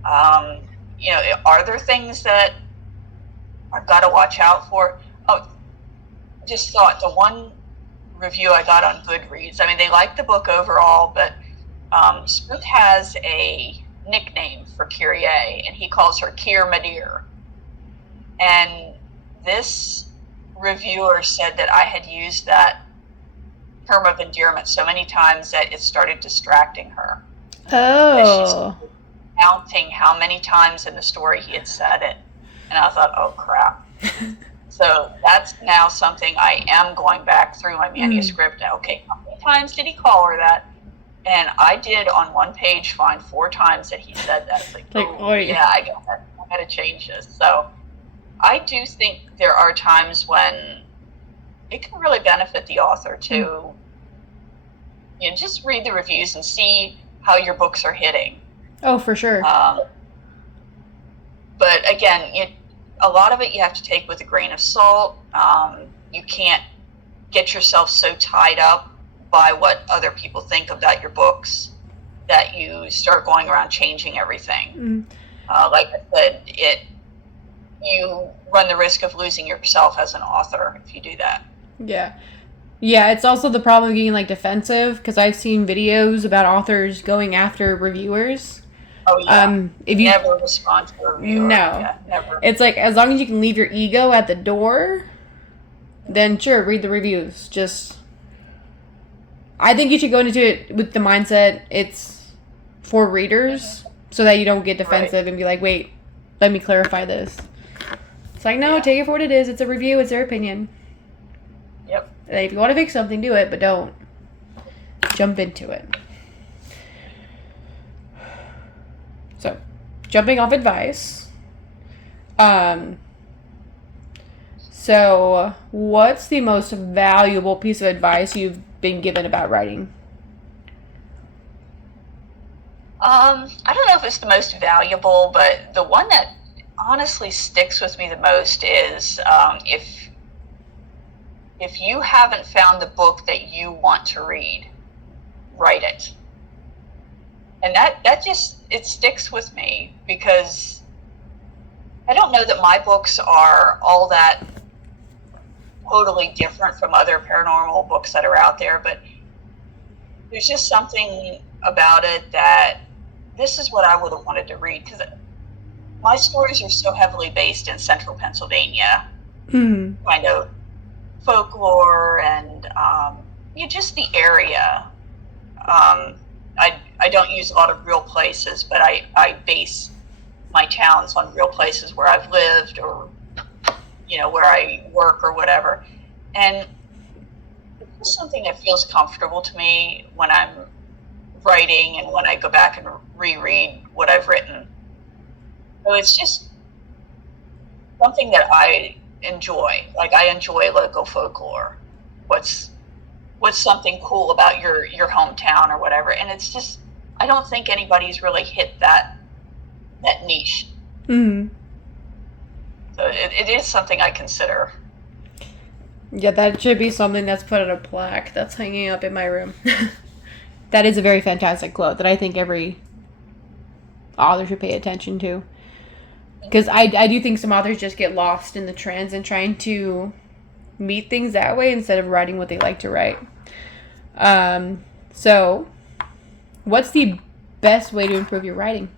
You know, are there things that I've got to watch out for? Oh, just thought the one review I got on Goodreads, I mean, they like the book overall, but Spook has a nickname for Kyrie, and he calls her Kier Madeir. And this reviewer said that I had used that term of endearment so many times that it started distracting her. Oh. She's counting how many times in the story he had said it. And I thought, oh, crap. So that's now something I am going back through my manuscript. Okay, how many times did he call her that? And I did on one page find 4 times that he said that. It's like, oh, yeah, I got to change this. So I do think there are times when it can really benefit the author to, you know, just read the reviews and see how your books are hitting. Oh, for sure. But again, a lot of it you have to take with a grain of salt. You can't get yourself so tied up by what other people think about your books that you start going around changing everything. Like I said, you run the risk of losing yourself as an author if you do that. Yeah. Yeah, it's also the problem of getting, like, defensive, because I've seen videos about authors going after reviewers. Oh, yeah. If you never respond to a reviewer. No. Yeah, never. It's like, as long as you can leave your ego at the door, then sure, read the reviews. I think you should go into it with the mindset it's for readers, so that you don't get defensive and be like, wait, let me clarify this. It's like, no, take it for what it is. It's a review. It's their opinion. Yep. And if you want to fix something, do it, but don't jump into it. So, jumping off advice. So, what's the most valuable piece of advice you've been given about writing? I don't know if it's the most valuable, but the one that honestly sticks with me the most is if you haven't found the book that you want to read, write it. And that just, it sticks with me, because I don't know that my books are all that totally different from other paranormal books that are out there, but there's just something about it that this is what I would have wanted to read, because my stories are so heavily based in central Pennsylvania, kind of folklore and just the area. I don't use a lot of real places, but I base my towns on real places where I've lived, or where I work or whatever. And it's something that feels comfortable to me when I'm writing and when I go back and reread what I've written. So it's just something that I enjoy. Like, I enjoy local folklore. What's something cool about your hometown or whatever. And it's just, I don't think anybody's really hit that niche. So it is something I consider. Yeah, that should be something that's put on a plaque that's hanging up in my room. That is a very fantastic quote that I think every author should pay attention to. Because I do think some authors just get lost in the trends and trying to meet things that way instead of writing what they like to write. So, what's the best way to improve your writing?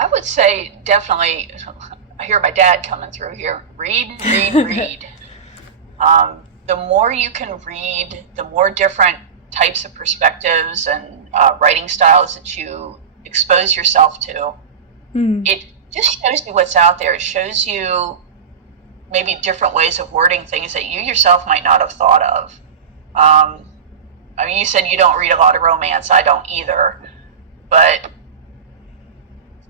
I would say definitely, I hear my dad coming through here, read. The more you can read, the more different types of perspectives and writing styles that you expose yourself to. It just shows you what's out there. It shows you maybe different ways of wording things that you yourself might not have thought of. I mean, you said you don't read a lot of romance. I don't either. But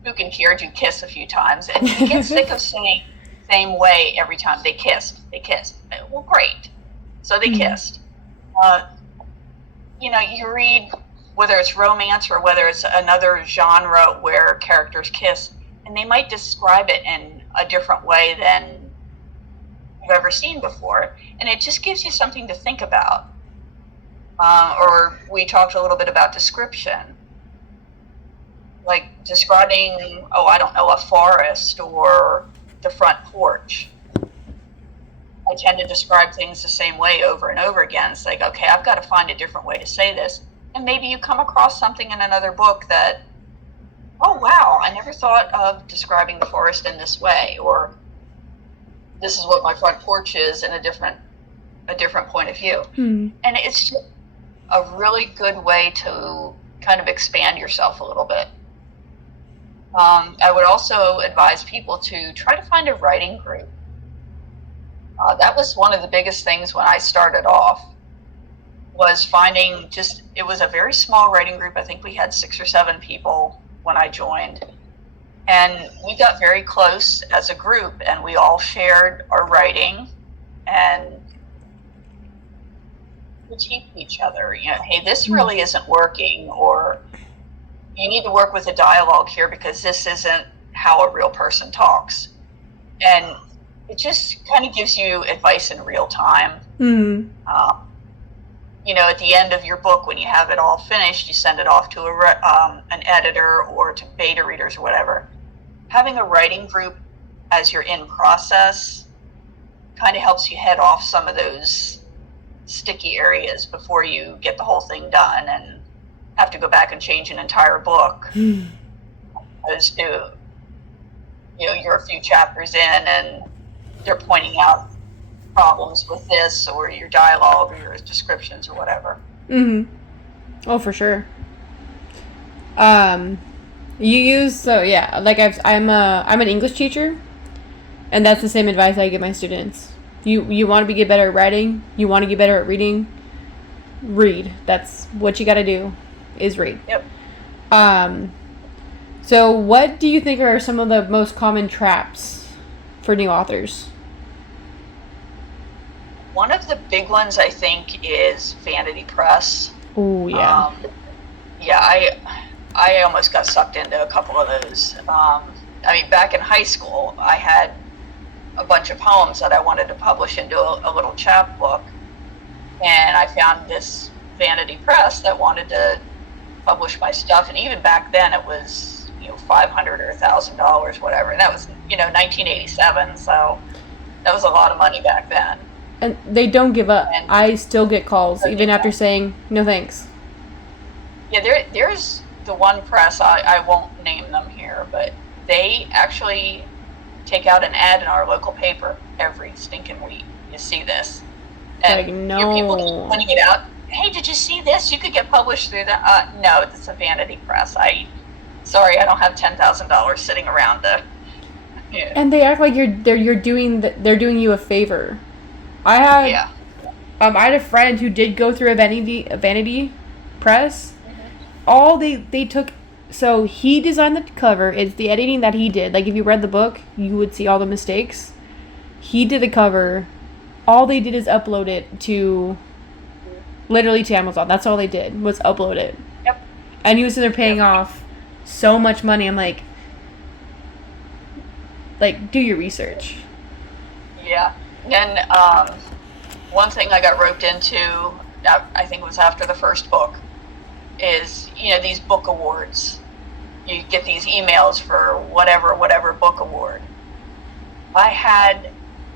Spook and Kier do kiss a few times, and you get sick of saying same way every time they kissed. Well, great. So they kissed. You read, whether it's romance or whether it's another genre where characters kiss, and they might describe it in a different way than you've ever seen before. And it just gives you something to think about. Or we talked a little bit about description. Like describing, a forest or the front porch. I tend to describe things the same way over and over again. It's like, okay, I've got to find a different way to say this. And maybe you come across something in another book that, oh, wow, I never thought of describing the forest in this way. Or this is what my front porch is in a different point of view. And it's just a really good way to kind of expand yourself a little bit. I would also advise people to try to find a writing group. That was one of the biggest things when I started off, was finding it was a very small writing group. I think we had 6 or 7 people when I joined. And we got very close as a group, and we all shared our writing and critique each other. Hey, this really isn't working, or you need to work with a dialogue here because this isn't how a real person talks. And it just kind of gives you advice in real time. At the end of your book, when you have it all finished, you send it off to an editor or to beta readers or whatever. Having a writing group as you're in process kind of helps you head off some of those sticky areas before you get the whole thing done and have to go back and change an entire book. As to, you're a few chapters in and they're pointing out problems with this or your dialogue or your descriptions or whatever. Oh, for sure. I'm an English teacher, and that's the same advice I give my students. You want to get better at writing, you want to get better at reading, read. That's what you got to do, is read. Yep. So what do you think are some of the most common traps for new authors? One of the big ones, I think, is vanity press. Oh, yeah. I almost got sucked into a couple of those. Back in high school, I had a bunch of poems that I wanted to publish into a little chapbook. And I found this vanity press that wanted to publish my stuff. And even back then, it was, $500 or $1,000, whatever. And that was, 1987. So that was a lot of money back then. And they don't give up. And I still get calls, even after saying, no thanks. Yeah, there's the one press, I won't name them here, but they actually take out an ad in our local paper every stinking week. You see this. And no. Your people just pointing it out. Hey, did you see this? You could get published through that. No, it's a vanity press. Sorry, I don't have $10,000 sitting around to... Yeah. And they act like they're doing you a favor. I had a friend who did go through a vanity press. All they took, so he designed the cover. It's the editing that he did. Like, if you read the book, you would see all the mistakes. He did the cover. All they did is upload it to Amazon. That's all they did, was upload it. Yep. And he was sitting there paying off so much money. I'm like, do your research. Yeah. And one thing I got roped into, I think it was after the first book, is, these book awards. You get these emails for whatever book award. I had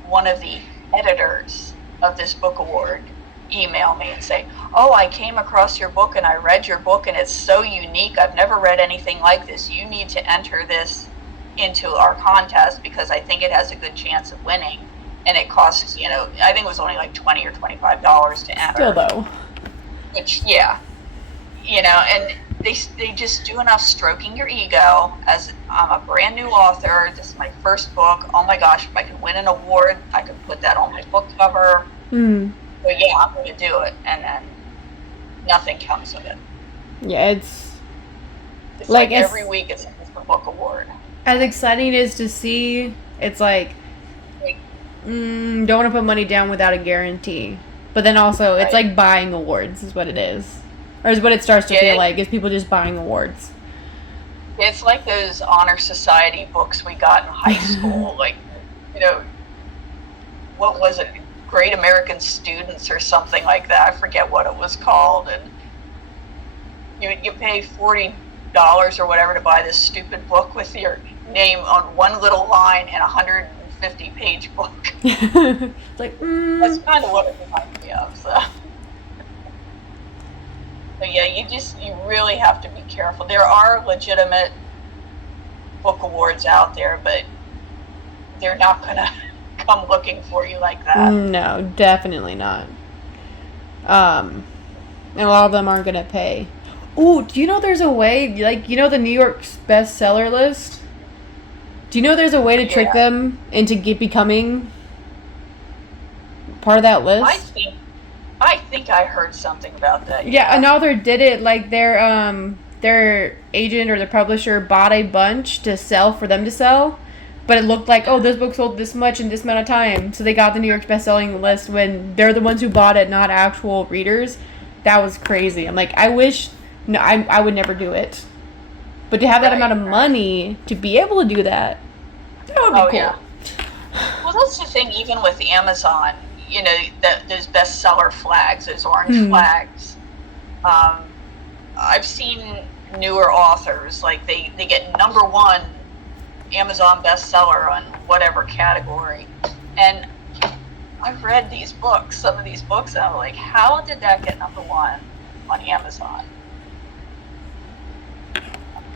one of the editors of this book award email me and say, oh, I came across your book and I read your book and it's so unique. I've never read anything like this. You need to enter this into our contest because I think it has a good chance of winning. And it costs, I think it was only like $20 or $25 to enter. Still though. Which, yeah. And they just do enough stroking your ego as I'm a brand new author. This is my first book. Oh my gosh, if I could win an award, I could put that on my book cover. But yeah, I'm going to do it. And then nothing comes of it. Yeah, it's like every week it's a different book award. As exciting as to see, it's like, don't want to put money down without a guarantee. But then also, it's Right. like buying awards is what it is. Or is what it starts to feel like, is people just buying awards. It's like those honor society books we got in high school. Like, what was it? Great American Students or something like that. I forget what it was called. And you pay $40 or whatever to buy this stupid book with your name on one little line in a 150-page book. It's like, That's kind of what it reminds me of. So. But yeah, you really have to be careful. There are legitimate book awards out there, but they're not going to come looking for you like that. No, definitely not. And a lot of them aren't going to pay. Ooh, do you know there's a way, like, the New York's bestseller list? Do you know there's a way to trick them into becoming part of that list? I think I heard something about that. Yeah, an author did it. Like their agent or the publisher bought a bunch to sell for them to sell, but it looked like, oh, this book sold this much in this amount of time, so they got the New York's best-selling list when they're the ones who bought it, not actual readers. That was crazy. I'm like, I wish. No, I would never do it. But to have that amount of money to be able to do that, that would be cool. Yeah. Well, that's the thing. Even with Amazon. Those bestseller flags, those orange flags. I've seen newer authors, like they get #1 Amazon bestseller on whatever category. And I've read these books, some of these books, and I'm like, how did that get #1 on Amazon?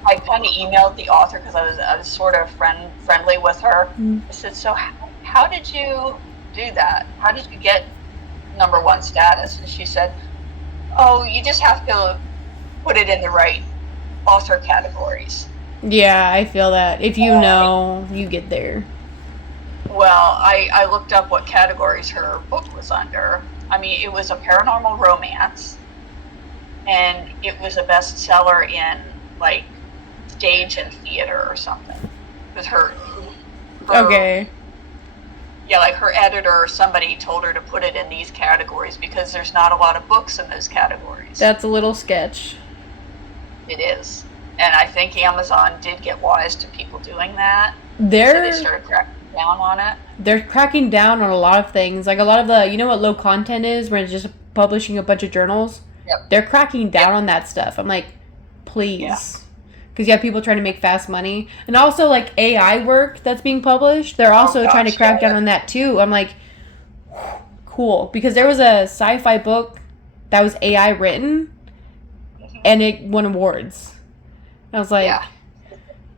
I kind of emailed the author because I was sort of friendly with her. I said, so how did you do that? How did you get #1 status? And she said, oh, you just have to put it in the right author categories. Yeah, I feel that. If you know, you get there. Well, I looked up what categories her book was under. I mean, it was a paranormal romance, and it was a bestseller in, like, stage and theater or something. It was her okay. Yeah, like her editor or somebody told her to put it in these categories because there's not a lot of books in those categories. That's a little sketch. It is. And I think Amazon did get wise to people doing that. So they started cracking down on it. They're cracking down on a lot of things. Like a lot of the, what low content is, where it's just publishing a bunch of journals? Yep. They're cracking down on that stuff. I'm like, please. Because you have people trying to make fast money. And also, like, AI work that's being published, they're also trying to crack down on that, too. I'm like, cool. Because there was a sci-fi book that was AI written, and it won awards. I was like,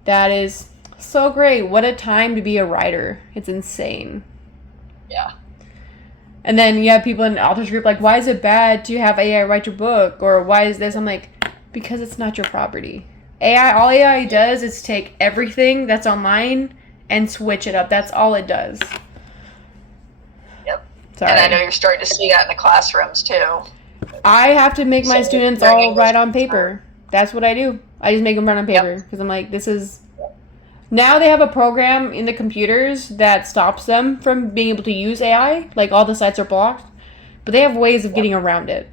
that is so great. What a time to be a writer. It's insane. Yeah. And then you have people in the authors group like, why is it bad to have AI write your book? Or why is this? I'm like, because it's not your property. All AI does is take everything that's online and switch it up. That's all it does. Yep. Sorry. And I know you're starting to see that in the classrooms too. I have to make my students all write on paper. That's what I do. I just make them write on paper because I'm like, this is... Now they have a program in the computers that stops them from being able to use AI. Like, all the sites are blocked. But they have ways of getting around it.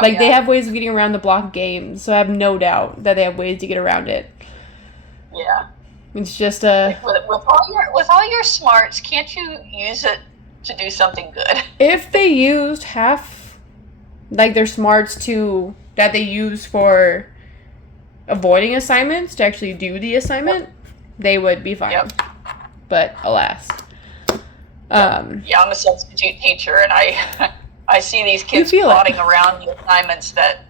They have ways of getting around the blocked games, so I have no doubt that they have ways to get around it. Yeah. It's just a... With all your smarts, can't you use it to do something good? If they used half, like, their smarts that they use for avoiding assignments to actually do the assignment, they would be fine. Yep. But, alas. I'm a substitute teacher, and I see these kids plotting around the assignments that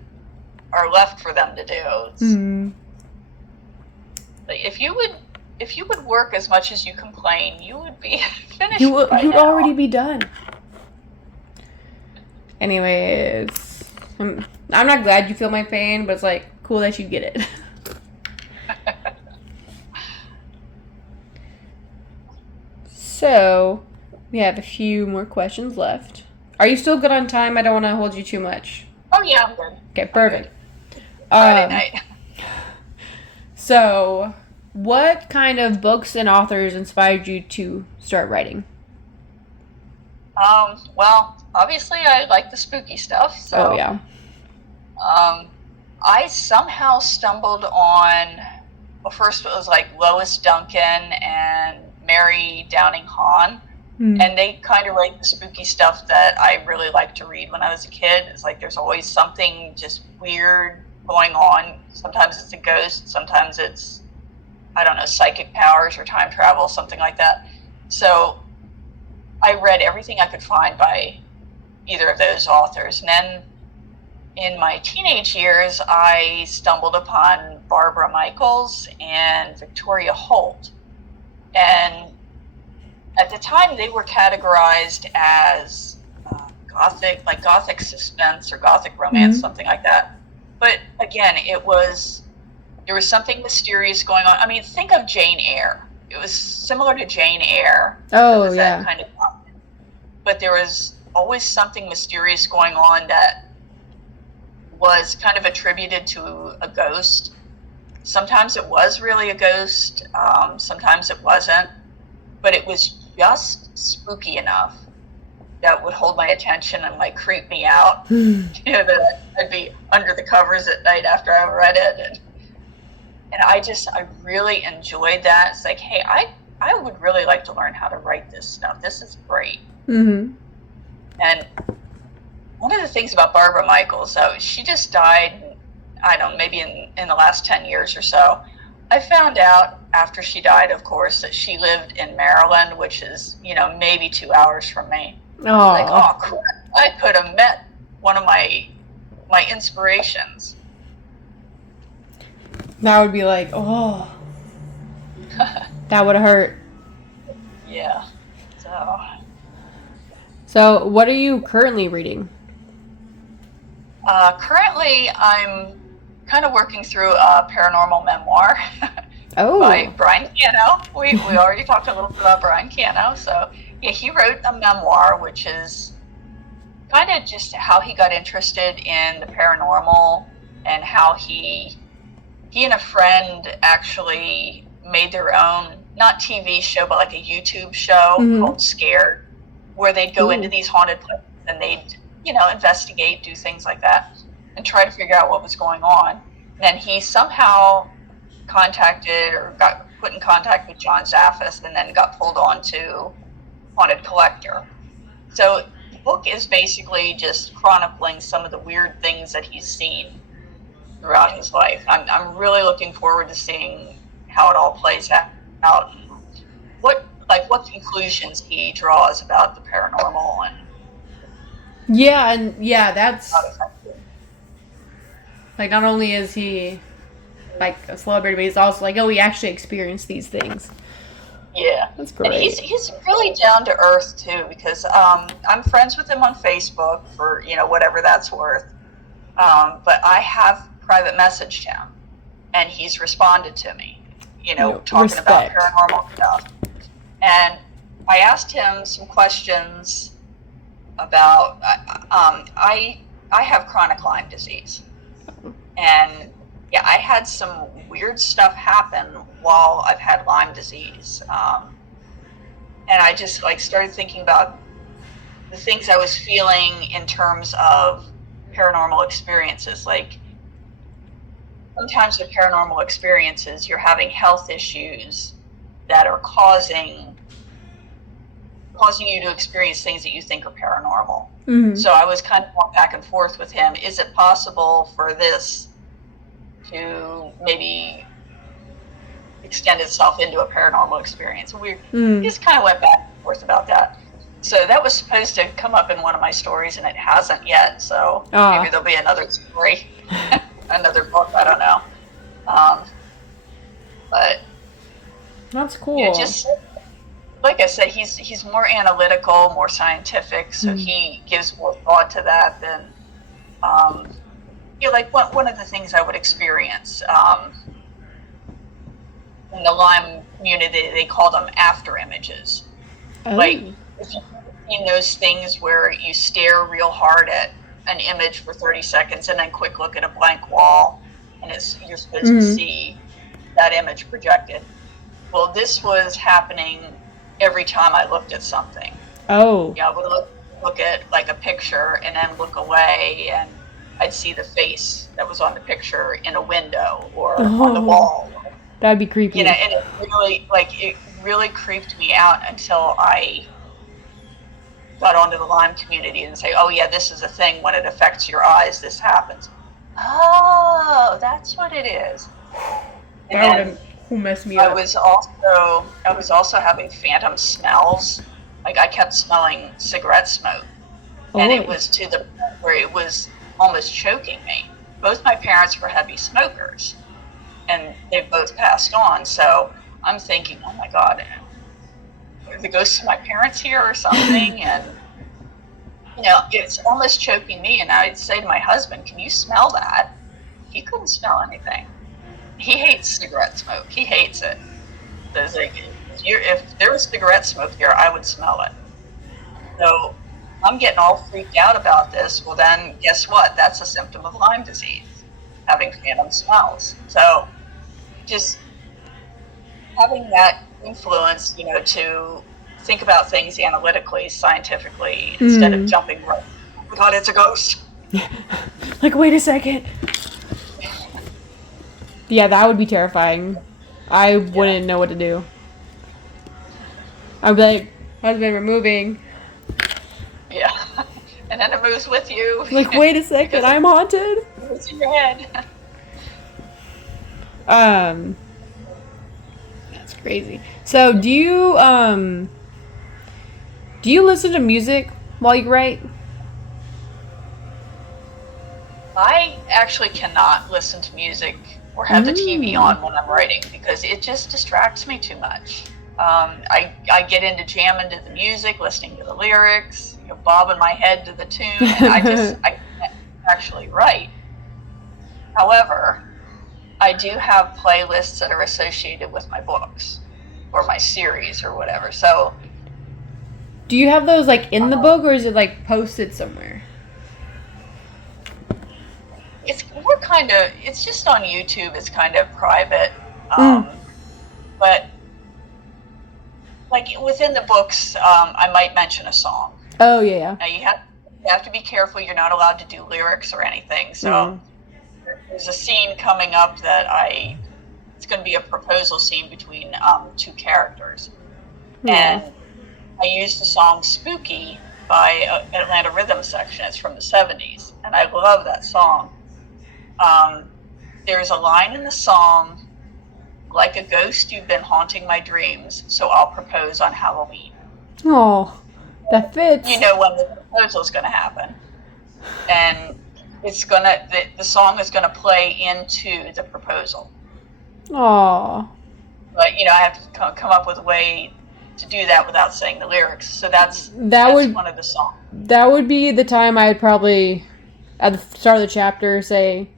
are left for them to do. Mm-hmm. If you would work as much as you complain, you would be finished. You'd already be done. Anyways, I'm not glad you feel my pain, but it's like cool that you get it. So, we have a few more questions left. Are you still good on time? I don't want to hold you too much. Oh, yeah, I'm good. Okay, perfect. Friday night. So, what kind of books and authors inspired you to start writing? Well, obviously I like the spooky stuff. So, Oh yeah. I somehow stumbled on, well, first it was like Lois Duncan and Mary Downing Hahn. And they kind of write the spooky stuff that I really liked to read when I was a kid. It's like there's always something just weird going on. Sometimes it's a ghost, sometimes it's, I don't know, psychic powers or time travel, something like that. So I read everything I could find by either of those authors. And then in my teenage years, I stumbled upon Barbara Michaels and Victoria Holt. And at the time, they were categorized as gothic suspense or gothic romance, something like that. But again, there was something mysterious going on. I mean, think of Jane Eyre. It was similar to Jane Eyre. Oh yeah. That kind of gothic. But there was always something mysterious going on that was kind of attributed to a ghost. Sometimes it was really a ghost. Sometimes it wasn't. But it was just spooky enough that would hold my attention and like creep me out. That I'd be under the covers at night after I read it. And I really enjoyed that. It's like, hey, I would really like to learn how to write this stuff. This is great. And one of the things about Barbara Michaels, so she just died, I don't know, maybe in the last 10 years or so. I found out after she died, of course, that she lived in Maryland, which is, maybe 2 hours from me. Like, oh, crap, I could have met one of my inspirations. That would be like, oh, that would hurt. Yeah. So, what are you currently reading? Currently, I'm kind of working through a paranormal memoir by Brian Cano. We already talked a little bit about Brian Cano. So, yeah, he wrote a memoir, which is kind of just how he got interested in the paranormal and how he and a friend actually made their own, not TV show, but like a YouTube show called Scared, where they'd go into these haunted places and they'd, investigate, do things like that, and try to figure out what was going on. And then he somehow contacted or got put in contact with John Zaffis and then got pulled on to Haunted Collector. So the book is basically just chronicling some of the weird things that he's seen throughout his life. I'm really looking forward to seeing how it all plays out and what conclusions he draws about the paranormal. And that's like, not only is he like a celebrity, but he's also like, he actually experienced these things. Yeah, that's great. And he's really down to earth too, because I'm friends with him on Facebook for whatever that's worth. But I have private messaged him, and he's responded to me, talking about paranormal stuff. And I asked him some questions about, I have chronic Lyme disease. And yeah, I had some weird stuff happen while I've had Lyme disease. And I just started thinking about the things I was feeling in terms of paranormal experiences. Like, sometimes with paranormal experiences, you're having health issues that are causing you to experience things that you think are paranormal. So I was kind of going back and forth with him. Is it possible for this to maybe extend itself into a paranormal experience? We just kind of went back and forth about that. So that was supposed to come up in one of my stories, and it hasn't yet. So maybe there'll be another story, another book. I don't know. But that's cool. Yeah, just like I said, he's more analytical, more scientific. So he gives more thought to that than like one of the things I would experience in the Lyme community, they call them after images. Like, if you've seen those things where you stare real hard at an image for 30 seconds and then quick look at a blank wall, and you're supposed to see that image projected. Well, this was happening every time I looked at something. Oh. Yeah, I would look look at like a picture and then look away, and I'd see the face that was on the picture in a window or on the wall. That'd be creepy. And it really creeped me out until I got onto the Lyme community and say, oh yeah, this is a thing. When it affects your eyes, this happens. Oh, that's what it is. And who messed me up? I was also having phantom smells. Like I kept smelling cigarette smoke, and it was to the point where it was almost choking me. Both my parents were heavy smokers, and they both passed on. So I'm thinking, oh my God, are the ghosts of my parents here or something? And it's almost choking me. And I'd say to my husband, "Can you smell that?" He couldn't smell anything. He hates cigarette smoke. He hates it. There's if there was cigarette smoke here, I would smell it. So I'm getting all freaked out about this. Well, then guess what? That's a symptom of Lyme disease, having phantom smells. So just having that influence, to think about things analytically, scientifically, instead of jumping right, oh my God, it's a ghost. Like, wait a second. Yeah, that would be terrifying. I wouldn't know what to do. I'd be like, husband, we're moving. Yeah. And then it moves with you. Like, wait a second, I'm haunted. It's in your head. That's crazy. So, do you listen to music while you write? I actually cannot listen to music or have the TV on when I'm writing because it just distracts me too much. I get into jamming to the music, listening to the lyrics, bobbing my head to the tune, and I can't actually write. However, I do have playlists that are associated with my books or my series or whatever. So, do you have those like in the book, or is it like posted somewhere? It's just on YouTube. It's kind of private, but like within the books, I might mention a song. Oh yeah. Now you have to be careful. You're not allowed to do lyrics or anything. So there's a scene coming up that it's going to be a proposal scene between two characters, and I used the song "Spooky" by Atlanta Rhythm Section. It's from the 70s, and I love that song. There's a line in the song, like a ghost you've been haunting my dreams, so I'll propose on Halloween. Oh, that fits. You know when the proposal is going to happen. And the song is going to play into the proposal. Oh. But, I have to come up with a way to do that without saying the lyrics. So that's one of the songs. That would be the time I'd probably, at the start of the chapter, say,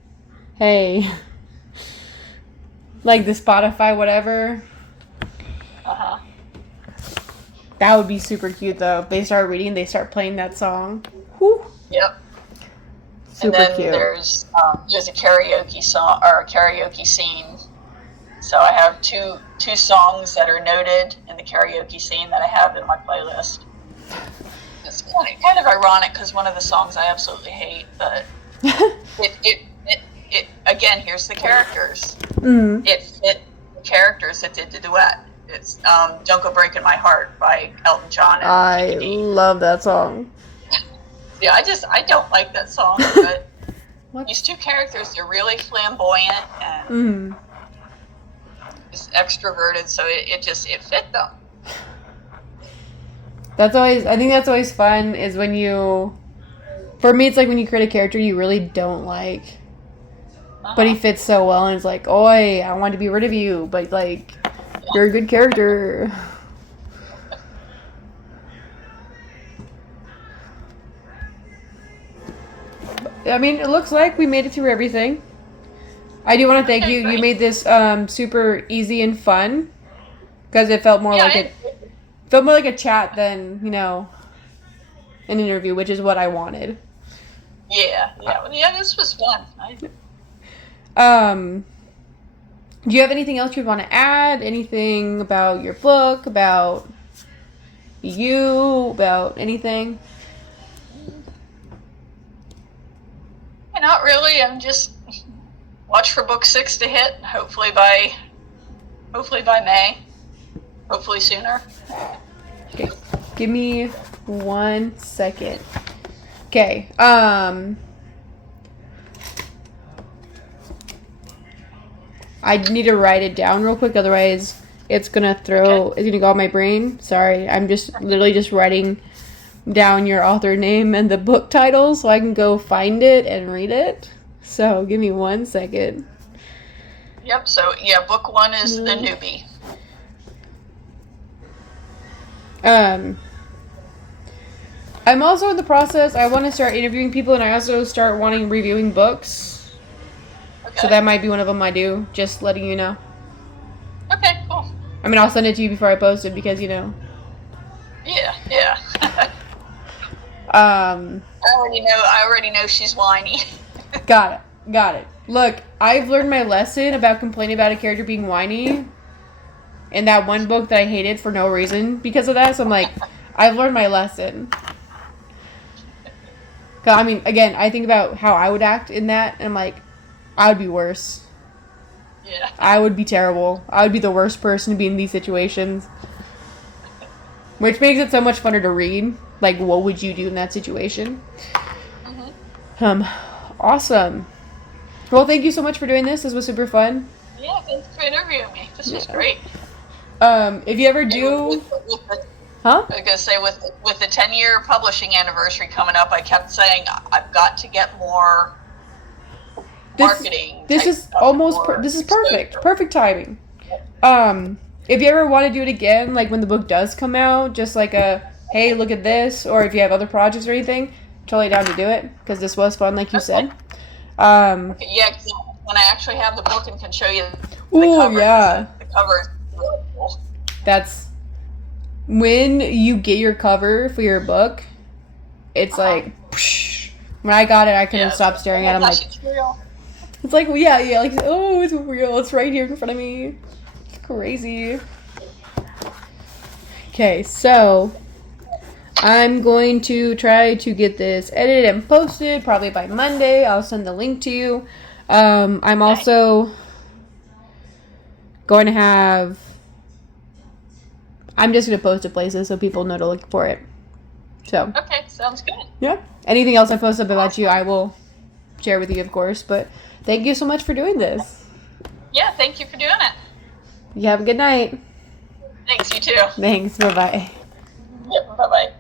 hey, like the Spotify whatever. That would be super cute though. If they start reading, they start playing that song. Whew. Yep. Super and then cute. There's a karaoke song or a karaoke scene. So I have two songs that are noted in the karaoke scene that I have in my playlist. It's kind of ironic because one of the songs I absolutely hate, but it again, here's the characters. It fit the characters that did the duet. It's "Don't Go Breaking My Heart" by Elton John. And I love that song. Yeah, I don't like that song, but these two characters, they're really flamboyant and just extroverted, so it fit them. I think that's always fun, is when for me, it's like when you create a character you really don't like, but he fits so well, and it's like, oi, I want to be rid of you, but like, you're a good character. I mean, it looks like we made it through everything. I do want to thank you. You made this super easy and fun, because it felt more like a chat than an interview, which is what I wanted. Yeah. This was fun. Do you have anything else you'd want to add? Anything about your book? About you? About anything? Not really. I'm just watch for book 6 to hit. Hopefully by May. Hopefully sooner. Okay, give me 1 second. Okay. I need to write it down real quick, otherwise it's gonna go out my brain. Sorry, I'm just literally just writing down your author name and the book title so I can go find it and read it. So give me 1 second. Yep, so yeah, book 1 is The Newbie. I'm also in the process, I want to start interviewing people, and I also start wanting reviewing books. Okay. So that might be one of them I do, just letting you know. Okay, cool. I mean, I'll send it to you before I post it because, you know. Yeah. I I already know she's whiny. Got it. Look, I've learned my lesson about complaining about a character being whiny in that one book that I hated for no reason because of that. So I'm like, I've learned my lesson. I mean, again, I think about how I would act in that, and I'm like, I would be worse. Yeah. I would be terrible. I would be the worst person to be in these situations. Which makes it so much funner to read. Like, what would you do in that situation? Mm-hmm. Awesome. Well, thank you so much for doing this. This was super fun. Yeah, thanks for interviewing me. This was great. If you ever do... Huh? I was gonna say with the 10-year publishing anniversary coming up, I kept saying I've got to get more marketing. This is perfect. Perfect timing. If you ever want to do it again, like when the book does come out, just like hey, look at this, or if you have other projects or anything, totally down to do it because this was fun, like you said. Yeah, when I actually have the book and can show you the cover. Yeah. The cover is really cool. That's when you get your cover for your book. It's like when I got it, I couldn't stop staring at it. I'm like, it's real. It's like, yeah, like, oh, it's real. It's right here in front of me. It's crazy. Okay, so I'm going to try to get this edited and posted probably by Monday. I'll send the link to you. I'm also going to have... I'm just going to post it places so people know to look for it. So. Okay, sounds good. Yeah. Anything else I post up about you, I will share with you, of course. But thank you so much for doing this. Yeah, thank you for doing it. You have a good night. Thanks, you too. Thanks. Bye-bye. Yep, bye-bye.